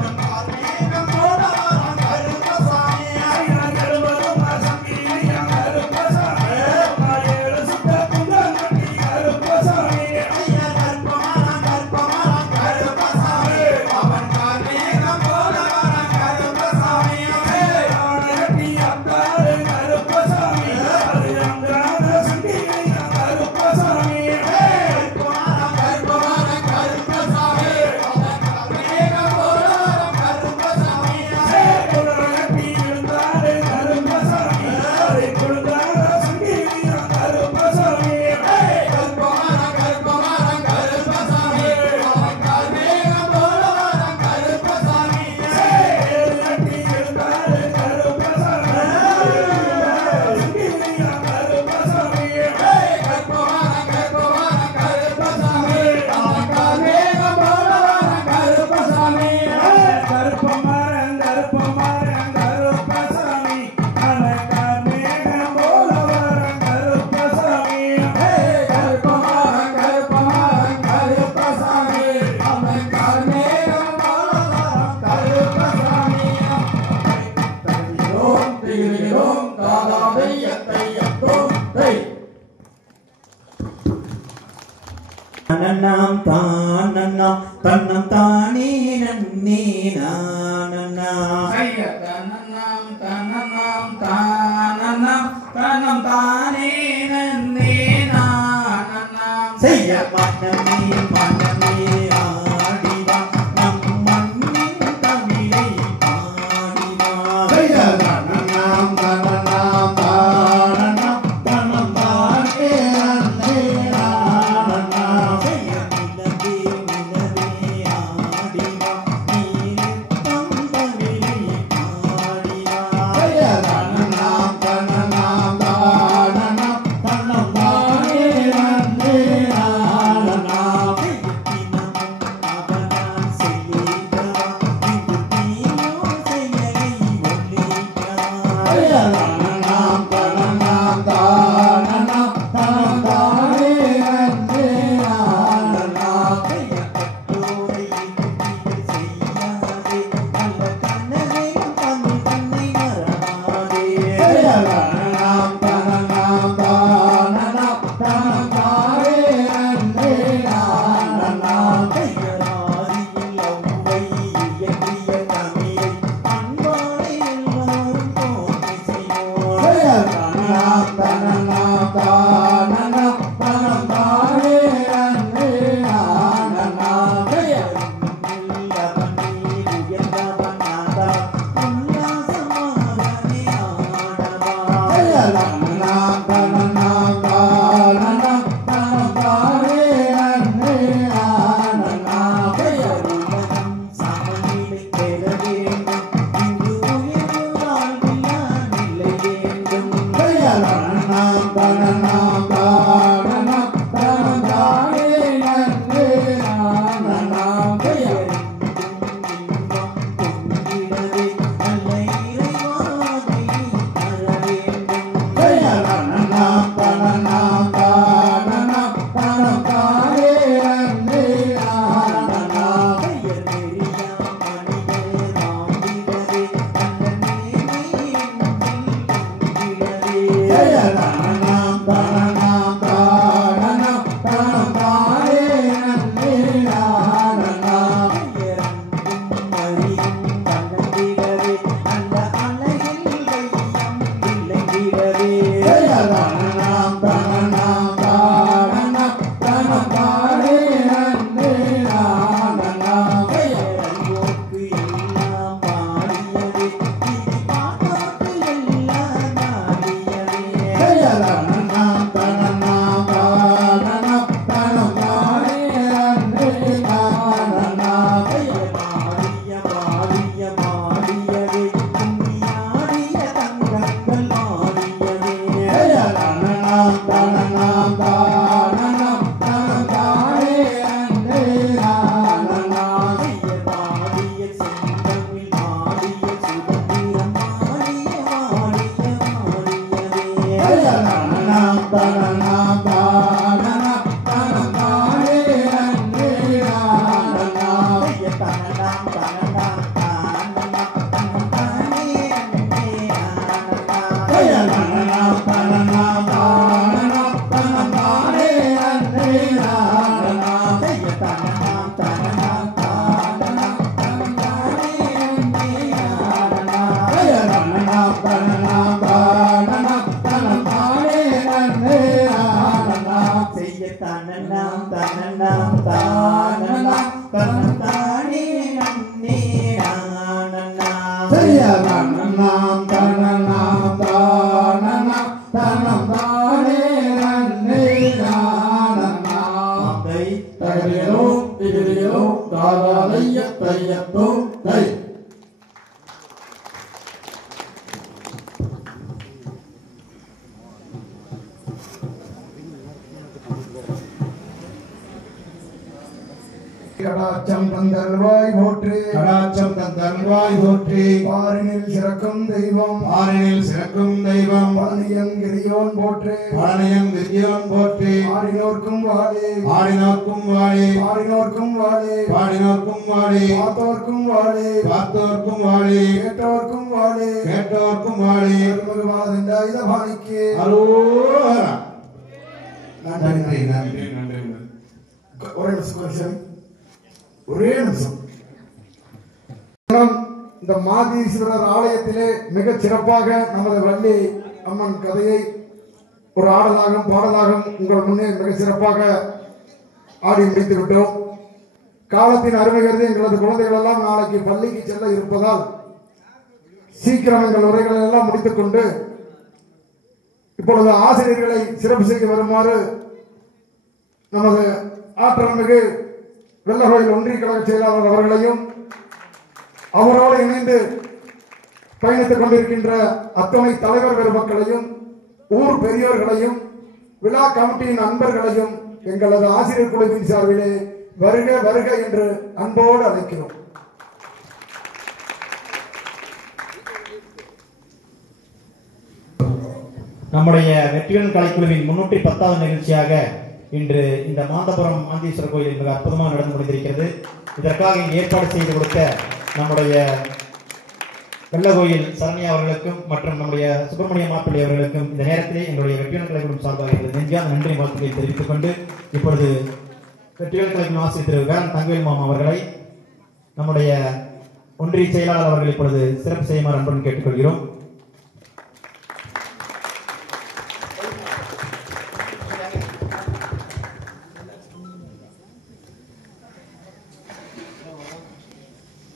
அலங்கார மேகம் போல வர கருப்பசாமி அது ஒரு வாசம் நீயா கருப்பசாமி ஆறு சுத்த கொஞ்சம் கட்டி கருப்பசாமி கருப்பமார கருப்பசாமி நன்னம் தானன்னம் தன்னம் தானே நன்னே நானன்னா தன்னம் தன்னம் தானே நன்னே நானன்னா செய்ய மன்னமே மன்னமே ஆடிவா நம் மண்ணின் தமிழை பாடிவா செய்ய தன்னனாம் தன்னனாம் தானனாம் தன்னம் தானே நன்னே நானன்னா செய்ய நிலவே நிலவே ஆடிவா நீர் தம் தமிழை பாடிவா செய்ய தன்னனாம் தன்னனாம் தானனாம் தன்னம் தானே நன்னே நானன்னா செய்ய கடாச்சம் தந்தல்வாய் போற்றி கடாச்சம் தந்தல்வாய் போற்றி பாரினில் சிறக்கும் தெய்வம் ஆரணில் சிறக்கும் தெய்வம் பழனியன் கிரியோன் போற்றி பழனியன் விஜயோன் போற்றி ஆடினோர்க்கும் வாழி ஆடினோர்க்கும் வாழி பாடினோர்க்கும் வாழி பாடினோர்க்கும் வாழி பார்த்தோர்க்கும் வாழி பார்த்தோர்க்கும் வாழி கேட்டோர்க்கும் வாழி கேட்டோர்க்கும் வாழி அருள்மிகுமாதென்ற இதபாணிக்கு அரோகரா. நன்றி நன்றி நன்றி நன்றி. ஒரே நிமிஷம் ஒரே நிமிஷம் இந்த மாதீஸ்வரர் ஆலயத்திலே மிக சிறப்பாக நமது வள்ளி அம்மன் கதையை ஒரு ஆடலாகவும் பாடலாகவும் உங்கள் முன்னே மிக சிறப்பாக ஆடி முடித்து விட்டோம். காலத்தின் அருமை கருதி எங்களது குழந்தைகள் எல்லாம் நாளைக்கு பள்ளிக்கு செல்ல இருப்பதால் சீக்கிரம் எங்கள் உரைகளை எல்லாம் முடித்துக் கொண்டு இப்பொழுது ஆசிரியர்களை சிறப்பு செய்ய வருமாறு நமது ஆற்றல்மிகு வெள்ளகோயில் ஒன்றிய கழக செயலாளர் அவர்களையும் அவரோடு இணைந்து பயணித்துக் கொண்டிருக்கின்ற அத்துணை தலைவர் பெருமக்களையும் ஊர் பெரியோர்களையும் விழா கமிட்டியின் நண்பர்களையும் எங்களது ஆசிரியர் குழுவின் சார்பிலே வருக வருக என்று அன்போடு அழைக்கிறோம். நம்முடைய வெற்றிவேல் கலைக்குழுவின் 310வது நிகழ்ச்சியாக இன்று இந்த மாந்தபுரம் ஆந்தீஸ்வரர் கோயிலில் மிக அற்புதமாக நடந்து கொண்டிருக்கிறது. இதற்காக இங்கு ஏற்பாடு செய்து கொடுத்த நம்முடைய வெள்ளகோயில் சரண்யா அவர்களுக்கும் மற்றும் நம்முடைய சுப்பிரமணிய மாப்பிள்ளை அவர்களுக்கும் இந்த நேரத்திலே எங்களுடைய வெற்றிவேல் கலைக்குழுவின் சார்பாக நெஞ்சான நன்றி வாழ்த்துக்களை தெரிவித்துக் கொண்டு இப்பொழுது வெற்றிவேல் கலைக்குழு ஆசிரியர் திரு வேலன் தங்கவேல் மாமா அவர்களை நம்முடைய ஒன்றிய செயலாளர் அவர்கள் இப்பொழுது சிறப்பு செய்யுமாறு அன்புடன் கேட்டுக்கொள்கிறோம்.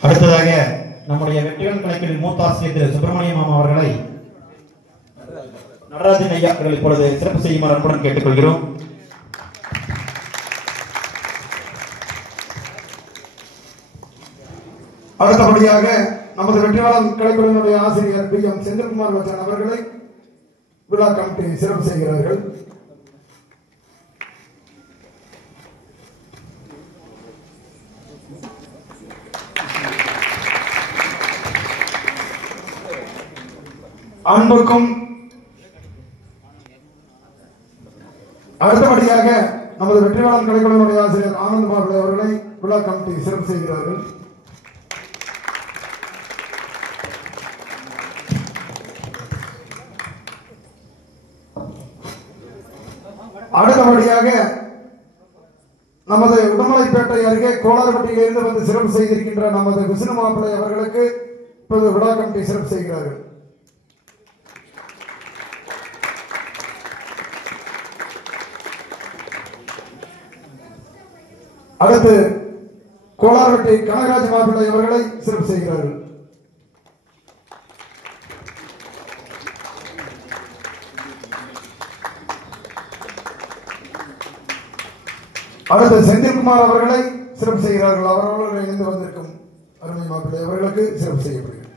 அடுத்ததாக நம்முடைய வெற்றிவேல் கலைக்குழுவின் மூத்த ஆசிரியர் திரு சுப்பிரமணிய மாமா அவர்களை நடராஜன் ஐயா அவர்கள் இப்பொழுது சிறப்பு செய்யுமாறு அன்புடன் கேட்டுக்கொள்கிறோம். அடுத்தபடியாக நமது வெற்றிவேலன் கலைக்குழுவினுடைய ஆசிரியர் பி எம் செந்தில்குமார் வச்சன் அவர்களை விழா கமிட்டி சிறப்பு செய்கிறார்கள். அன்புக்கும் அடுத்தபடியாக நமது வெற்றிவேலன் கலைக்குழுவினுடைய ஆசிரியர் ஆனந்த் பாபு அவர்களை விழா கமிட்டி சிறப்பு செய்கிறார்கள். அடுத்தபடியாக நமது உடுமலைப்பேட்டை அருகே கோளாறுபட்டியிலிருந்து வந்து சிறப்பு செய்திருக்கின்ற நமது விஷ்ணு மாப்பிள்ளை அவர்களுக்கு இப்போது விழா கமிட்டி சிறப்பு செய்கிறார்கள். அடுத்து கோளாறுபட்டி கனகராஜ் மாப்பிள்ளை அவர்களை சிறப்பு செய்கிறார்கள். அடுத்து செந்தில்குமார் அவர்களை சிறப்பு செய்கிறார்கள். அவர்களோடு இணைந்து வந்திருக்கும் அருமை மாப்பிள்ளை அவர்களுக்கு சிறப்பு செய்யப்படுகிறது.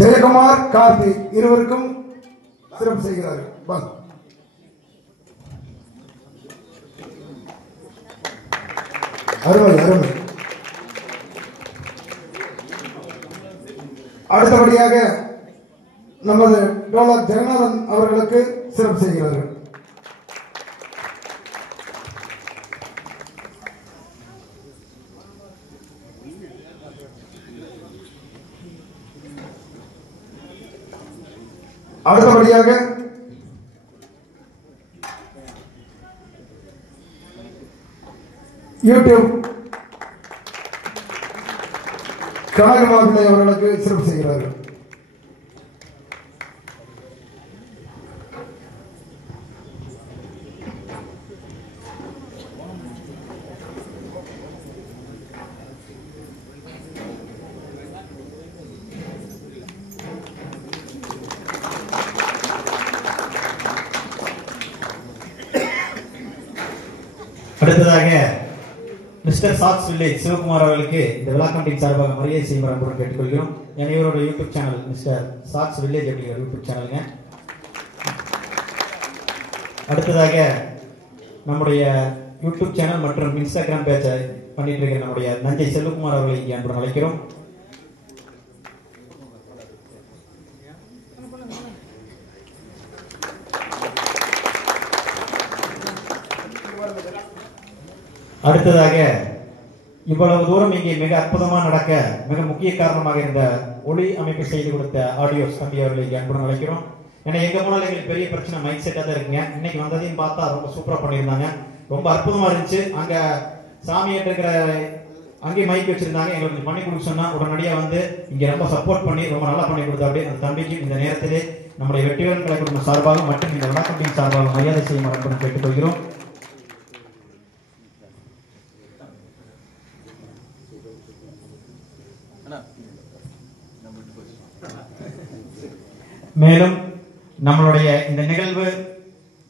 ஜெயக்குமார் கார்த்தி இருவருக்கும் சிறப்பு செய்கிறார்கள். அருமை அருமை. அடுத்தபடியாக நமது டோலர் ஜெகநாதன் அவர்களுக்கு சிறப்பு செய்கிறார்கள். அடுத்தபடியாக யூடியூப் கனக மாப்பிள்ளை அவர்களுக்கு சிறப்பு செய்கிறார்கள். அடுத்ததாக மிஸ்டர் சாக்ஸ் வில்லேஜ் சிவகுமார் அவர்களுக்கு இந்த விழா கமிட்டியின் சார்பாக மரியாதை செய்யுமாறு கேட்டுக்கொள்கிறோம். இவரோட YouTube channel mister socks village அப்படிங்கிற யூடியூப் சேனலுங்க. அடுத்ததாக நம்முடைய யூடியூப் சேனல் மற்றும் இன்ஸ்டாகிராம் பேஜை பண்ணிட்டு இருக்கிற நம்முடைய நஞ்சை செல்வகுமார் அவர்களை இங்கே அன்புடன் அழைக்கிறோம். அடுத்ததாக இவ்வளவு தூரம் இங்கே மிக அற்புதமாக நடக்க மிக முக்கிய காரணமாக இருந்த ஒளி அமைப்பு செய்து கொடுத்த ஆடியோஸ் தம்பி அவர்களை இங்கே அன்புடன் அழைக்கிறோம். ஏன்னா எங்க போனாலும் எங்களுக்கு பெரிய பிரச்சனை மைக் செட்டாக தான் இருக்குங்க. இன்னைக்கு வந்ததையும் பார்த்தா ரொம்ப சூப்பரா பண்ணியிருந்தாங்க, ரொம்ப அற்புதமா இருந்துச்சு. அங்க சாமியிட்டு இருக்கிற அங்கேயும் மைக் வச்சிருந்தாங்க, எங்களுக்கு பண்ணி கொடுக்க சொன்னா உடனடியாக வந்து இங்க ரொம்ப சப்போர்ட் பண்ணி ரொம்ப நல்லா பண்ணி கொடுத்தா. அப்படி அந்த தம்பிக்கு இந்த நேரத்திலே நம்முடைய வெற்றிவேலன் கலை குடும்பம் சார்பாக மற்றும் இந்த விழா கமிட்டியின் சார்பாக மரியாதை செய்யும் அன்புடன் கேட்டுக்கொள்கிறோம். மேலும் நம்மளுடைய இந்த நிகழ்வு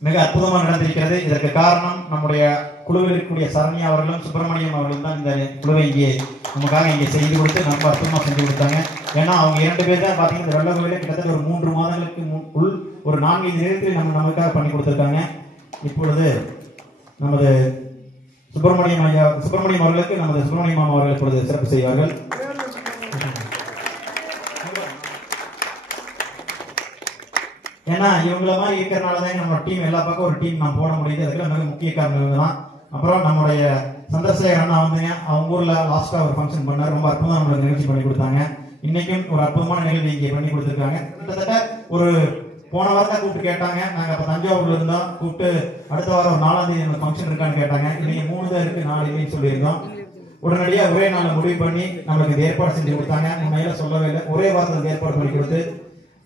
மிக அற்புதமாக நடந்திருக்கிறது. இதற்கு காரணம் நம்முடைய குழுவில் இருக்கக்கூடிய சரண்யா அவர்களும் சுப்பிரமணியம் அவர்களும் தான் இந்த குழுவை இங்கே நமக்காக இங்கே செய்து கொடுத்து ரொம்ப அற்புதமாக செஞ்சு கொடுத்தாங்க. ஏன்னா அவங்க 2 பேர் தான் பார்த்தீங்கன்னா இந்த வெள்ள கோயில கிட்டத்தட்ட ஒரு 3 மாதங்களுக்கு உள் ஒரு 4 நேரத்தில் நமக்காக பண்ணி கொடுத்துருக்காங்க. இப்பொழுது நமது சுப்பிரமணியம் அவர்களுக்கு நமது சுப்பிரமணியம் மாமா அவர்கள் இப்பொழுது சிறப்பு செய்வார்கள். ஏன்னா இவங்கள மாதிரி இருக்கிறனாலதான் நம்ம டீம் எல்லா பக்கம் ஒரு டீம் நான் போட முடியுது. அதுக்கு மிக முக்கிய காரணம் இவங்க தான். அப்புறம் நம்மளுடைய சந்திரசேகர் அண்ணா வந்துங்க, அவங்க ஊர்ல லாஸ்டா ஒரு ஃபங்க்ஷன் பண்ணார், ரொம்ப அற்புதமா நம்மளுக்கு நிகழ்ச்சி பண்ணி கொடுத்தாங்க. இன்னைக்கும் ஒரு அற்புதமான நிகழ்ச்சி இங்கே பண்ணி கொடுத்துருக்காங்க. கிட்டத்தட்ட ஒரு போன வாரம் தான் கூப்பிட்டு கேட்டாங்க, நாங்க அப்ப தஞ்சாவூர்ல இருந்தோம், கூப்பிட்டு அடுத்த வாரம் ஒரு 4ஆம் தேதி நம்ம ஃபங்க்ஷன் இருக்கான்னு கேட்டாங்க. இன்னைக்கு 3 தான் இருக்கு, 4 இல்லைன்னு சொல்லியிருந்தோம். உடனடியா ஒரே நாள் முடிவு பண்ணி நம்மளுக்கு இந்த ஏற்பாடு செஞ்சு கொடுத்தாங்க. உண்மையில சொல்லவே இல்லை, ஒரே வாரத்தில் ஏற்பாடு பண்ணி கொடுத்து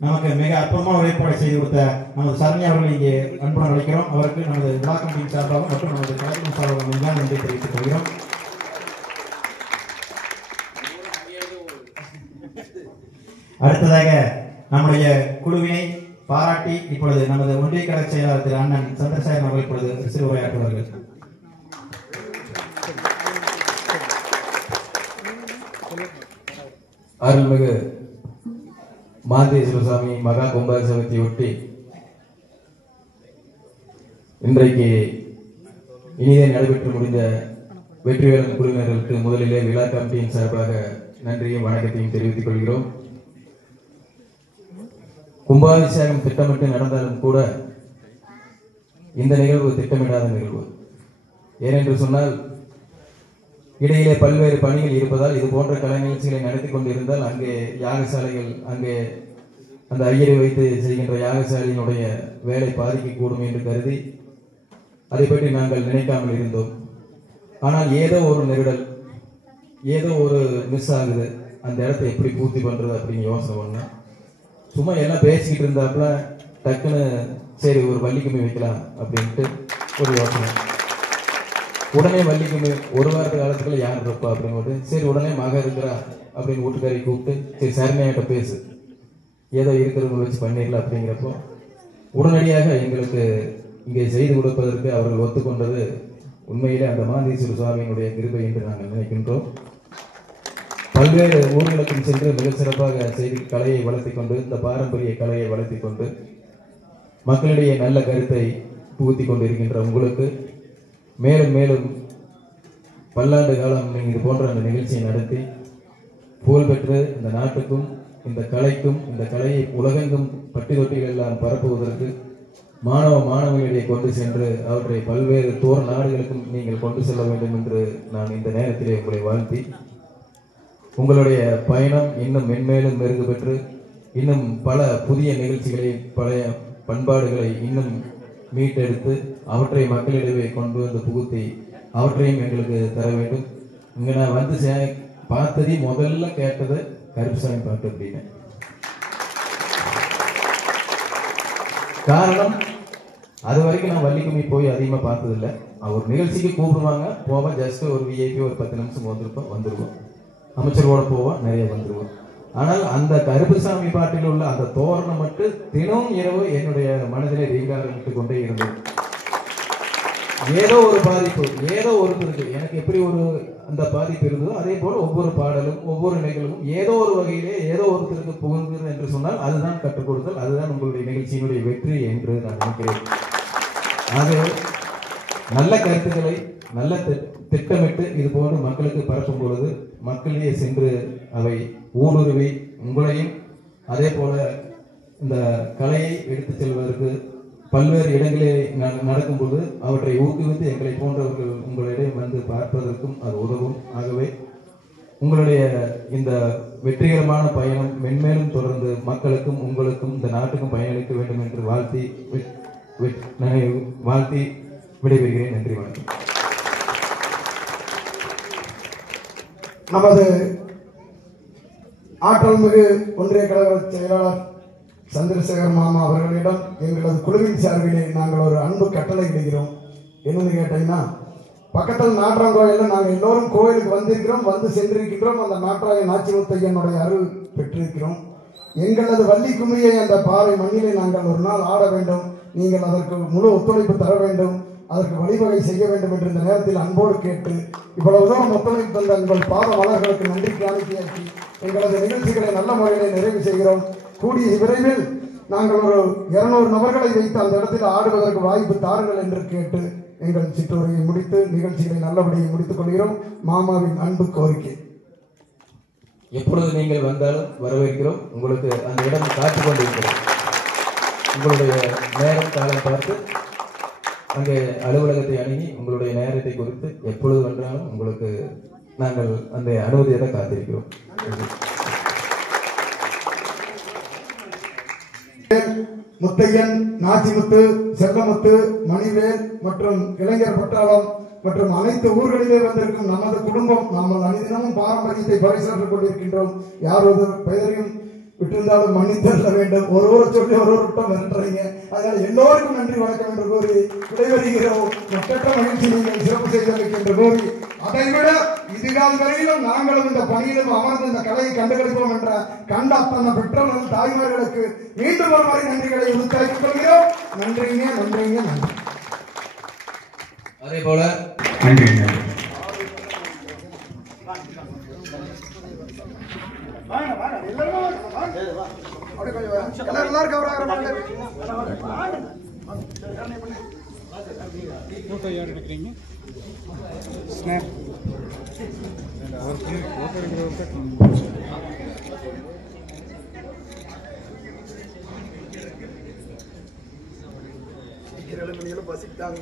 நமக்கு மிக அற்புதமான ஏற்பாடு செய்து கொடுத்த நமது சரண்யா அவர்களை இங்கே அன்புடன் அழைக்கிறோம். அவருக்கு நமது விழா கமிட்டியின் சார்பாக மற்றும் நமது கலைஞர் சார்பாக மிகவும் நன்றி தெரிவித்துக் கொள்கிறோம். அடுத்ததாக நம்முடைய குழுவினை பாராட்டி இப்பொழுது நமது ஒன்றிய கழக செயலாளர் திரு அண்ணன் சந்திரசேகரன் அவர்கள் இப்பொழுது சிறு உரையாற்றுவார்கள். அருள்மிகு மாந்தேஸ்வர சுவாமி மகா கும்பாபிஷேகத்தை ஒட்டி இன்றைக்கு இனிதே நடைபெற்று முடிந்த வெற்றிவேலன் குழுவினர்களுக்கு முதலிலே விழா கமிட்டியின் சார்பாக நன்றியும் வணக்கத்தையும் தெரிவித்துக் கொள்கிறோம். கும்பாபிஷேகம் திட்டமிட்டு நடந்தாலும் கூட இந்த நிகழ்வு திட்டமிடாத நிகழ்வு. ஏனென்று சொன்னால் இடையிலே பல்வேறு பணிகள் இருப்பதால் இது போன்ற கலை நிகழ்ச்சிகளை நடத்தி கொண்டிருந்தால் அங்கே யாகசாலைகள், அங்கே அந்த ஐயரை வைத்து செய்கின்ற யாகசாலையினுடைய வேலை பாதிக்கக்கூடும் என்று கருதி அதை பற்றி நாங்கள் நினைக்காமல் இருந்தோம். ஆனால் ஏதோ ஒரு நெருடல், ஏதோ ஒரு மிஸ் ஆகுது, அந்த இடத்தை எப்படி பூர்த்தி பண்றது அப்படின்னு யோசனை பண்ணேன். சும்மா எல்லாம் பேசிக்கிட்டு இருந்தாப்புல டக்குன்னு சரி ஒரு வள்ளிக்கும்மி வைக்கலாம் அப்படின்ட்டு ஒரு யோசனை. உடனே வள்ளிக்கும்மி ஒரு வார காலத்துக்குள்ள யார் இருப்பா அப்படின்னு சரி உடனே மக இருக்கிறா அப்படின்னு வீட்டுக்காரி கூப்பிட்டு சரி சரணியாகிட்ட பேசு, ஏதோ இருக்கிறவங்க வச்சு பண்ணிடலாம் அப்படிங்கிறப்போ உடனடியாக எங்களுக்கு இங்கே செய்து கொடுப்பதற்கு அவர்கள் ஒத்துக்கொண்டது உண்மையிலே அந்த மாந்தீஸ்வர சுவாமியினுடைய கிருபை என்று நாங்கள் நினைக்கின்றோம். பல்வேறு ஊர்களுக்கும் சென்று மிக சிறப்பாக செய்தி கலையை வளர்த்திக் கொண்டு, இந்த பாரம்பரிய கலையை வளர்த்திக் கொண்டு மக்களிடையே நல்ல கருத்தை புகுத்தி கொண்டிருக்கின்ற உங்களுக்கு மேலும் மேலும் பல்லாண்டு காலம் நீங்கள் இது போன்ற அந்த நிகழ்ச்சியை நடத்தி புகழ்பெற்று இந்த நாட்டுக்கும் இந்த கலைக்கும் இந்த கலையை உலகெங்கும் பட்டி தொட்டிகள் எல்லாம் பரப்புவதற்கு மாணவர்களிடையே கொண்டு சென்று அவற்றை பல்வேறு தூர நாடுகளுக்கும் நீங்கள் கொண்டு செல்ல வேண்டும் என்று நான் இந்த நேரத்திலே உங்களை வாழ்த்தி, உங்களுடைய பயணம் இன்னும் மென்மேலும் மெருகு பெற்று இன்னும் பல புதிய நிகழ்ச்சிகளை, பழைய பண்பாடுகளை இன்னும் மீட்டெடுத்து அவற்றை மக்களிடையே கொண்டு வந்து புகுத்தி அவற்றையும் எங்களுக்கு தர வேண்டும். இங்கே நான் வந்து பார்த்தது முதல்ல கேட்டது கருப்புசாமி பாட்டு அப்படின்னு. காரணம் அது வரைக்கும் நான் வள்ளிக்கும்மி போய் அதிகமாக பார்த்ததில்லை. அவர் நிகழ்ச்சிக்கு கூப்பிடுவாங்க, போவேன், ஜஸ்ட் ஒரு விஐபி ஒரு 10 நிமிஷம் வந்துருவோம், அமைச்சரோட போவோம், நிறைய வந்துருவோம். ஆனால் அந்த கருப்புசாமி பாட்டில் உள்ள அந்த தோரணம் மட்டும் தினம் இரவு என்னுடைய மனதிலே ரீங்காரமிட்டு கொண்டே இருந்தது. ஏதோ ஒரு பாதிப்பு, ஏதோ ஒருத்தருக்கு எனக்கு எப்படி ஒரு அந்த பாதிப்பு இருந்ததோ அதே போல ஒவ்வொரு பாடலும் ஒவ்வொரு நிகழ்வும் ஏதோ ஒரு வகையிலே ஏதோ ஒருத்தருக்கு புகுந்தது என்று சொன்னால் அதுதான் கற்றுக் கொடுத்தல், அதுதான் உங்களுடைய நிகழ்ச்சியினுடைய வெற்றி என்று நான் நினைக்கிறேன். ஆகவே நல்ல கருத்துக்களை நல்ல திட்டமிட்டு இது போன்று மக்களுக்கு பரப்பும் பொழுது மக்களிடையே சென்று அவை ஊடுருவி உங்களையும் அதே போல இந்த கலையை எடுத்துச் செல்வதற்கு பல்வேறு இடங்களில் நடக்கும்போது அவற்றை ஊக்குவித்து எங்களை போன்றவர்கள் உங்களிடம் வந்து பார்ப்பதற்கும் அது உதவும். ஆகவே உங்களுடைய இந்த வெற்றிகரமான பயணம் மென்மேலும் தொடர்ந்து மக்களுக்கும் உங்களுக்கும் இந்த நாட்டுக்கும் பயனளிக்க வேண்டும் என்று வாழ்த்தி விடைபெறுகிறேன். நன்றி, வணக்கம். நமது ஆற்றல் மிகு ஒன்றிய கழக செயலாளர் சந்திரசேகர் மாமா அவர்களிடம் எங்களது குழுவின் சார்பிலே நாங்கள் ஒரு அன்பு கட்டளை இடுகிறோம். என்னன்னு கேட்டீங்கன்னா, பக்கத்தில் நாற்றங்கோயிலில் நாங்கள் எல்லோரும் கோயிலுக்கு வந்திருக்கிறோம், வந்து சென்றிருக்கிறோம். அந்த நாட்டாய நாச்சிமுத்தையனுடைய அருள் பெற்றிருக்கிறோம். எங்களது வள்ளிக்கும்மியை அந்த பாறை மண்ணிலே நாங்கள் ஒரு நாள் ஆட வேண்டும். நீங்கள் அதற்கு முழு ஒத்துழைப்பு தர வேண்டும், அதற்கு வழிவகை செய்ய வேண்டும் என்று இந்த நேரத்தில் அன்போடு கேட்டு இவ்வளவு தூரம் ஒத்துழைப்பு தந்த உங்கள் பாத மலர்களுக்கு நன்றி காணிக்கையாக்கி எங்களது நிகழ்ச்சிகளை நல்ல முறையிலே நிறைவு செய்கிறோம். கூடிய விரைவில் நாங்கள் ஒரு 200 நபர்களை வைத்து அந்த இடத்தில் ஆடுவதற்கு வாய்ப்பு தாருங்கள் என்று கேட்டு எங்கள் சிற்றுரையை முடித்து நிகழ்ச்சிகளை நல்லபடியாக முடித்துக் கொள்கிறோம். மாமாவின் அன்பு கோரிக்கை. எப்பொழுது நீங்கள் வந்தாலும் வரவேற்கிறோம். உங்களுக்கு அந்த இடம் காத்துக் கொண்டிருக்கிறோம். உங்களுடைய நேரம் காலம் பார்த்து அங்கே அலுவலகத்தை அணுகி உங்களுடைய நேரத்தை குறித்து எப்பொழுது வந்தாலும் உங்களுக்கு நாங்கள் அந்த அனுமதியை தான் காத்திருக்கிறோம். முத்தையன், நாச்சிமுத்து, செல்லமுத்து, மணிவேல் மற்றும் இளைஞர் பட்டாளம் மற்றும் அனைத்து ஊர்களிலே வந்திருக்கும் நமது குடும்பம், நாம் அனைதினமும் பாரம்பரியத்தை பரிசாற்றிக் கொண்டிருக்கின்றோம். யார் ஒரு பெயரையும் விட்டிருந்தாலும் மன்னித்தள்ள வேண்டும். ஒருவர் சொல்லி ஒருவர்கிட்ட மிரட்டுறீங்க. அதனால எல்லோருக்கும் நன்றி வணக்கம் என்று கூறி விடைபெறுகிறோம். மற்ற மகிழ்ச்சி நீங்கள் சிறப்பு செய்ததற்கு என்று கூறி, அதைவிட இதுகால் வரையிலும் நாங்களும் இந்த பணியிலும் அமர்ந்து இந்த கலையை கண்டுகளிப்போம் என்ற கண்ட அத்தனை பெற்றோர்கள் தாய்மார்களுக்கு மீண்டும் ஒரு முறை நன்றிகளை உறுத்தாக்கிக் கொள்கிறோம். நன்றிங்க, நன்றிங்க, நன்றி. அதே போல நன்றிங்க. எல்லாரும் கவராக பசித்தாங்க.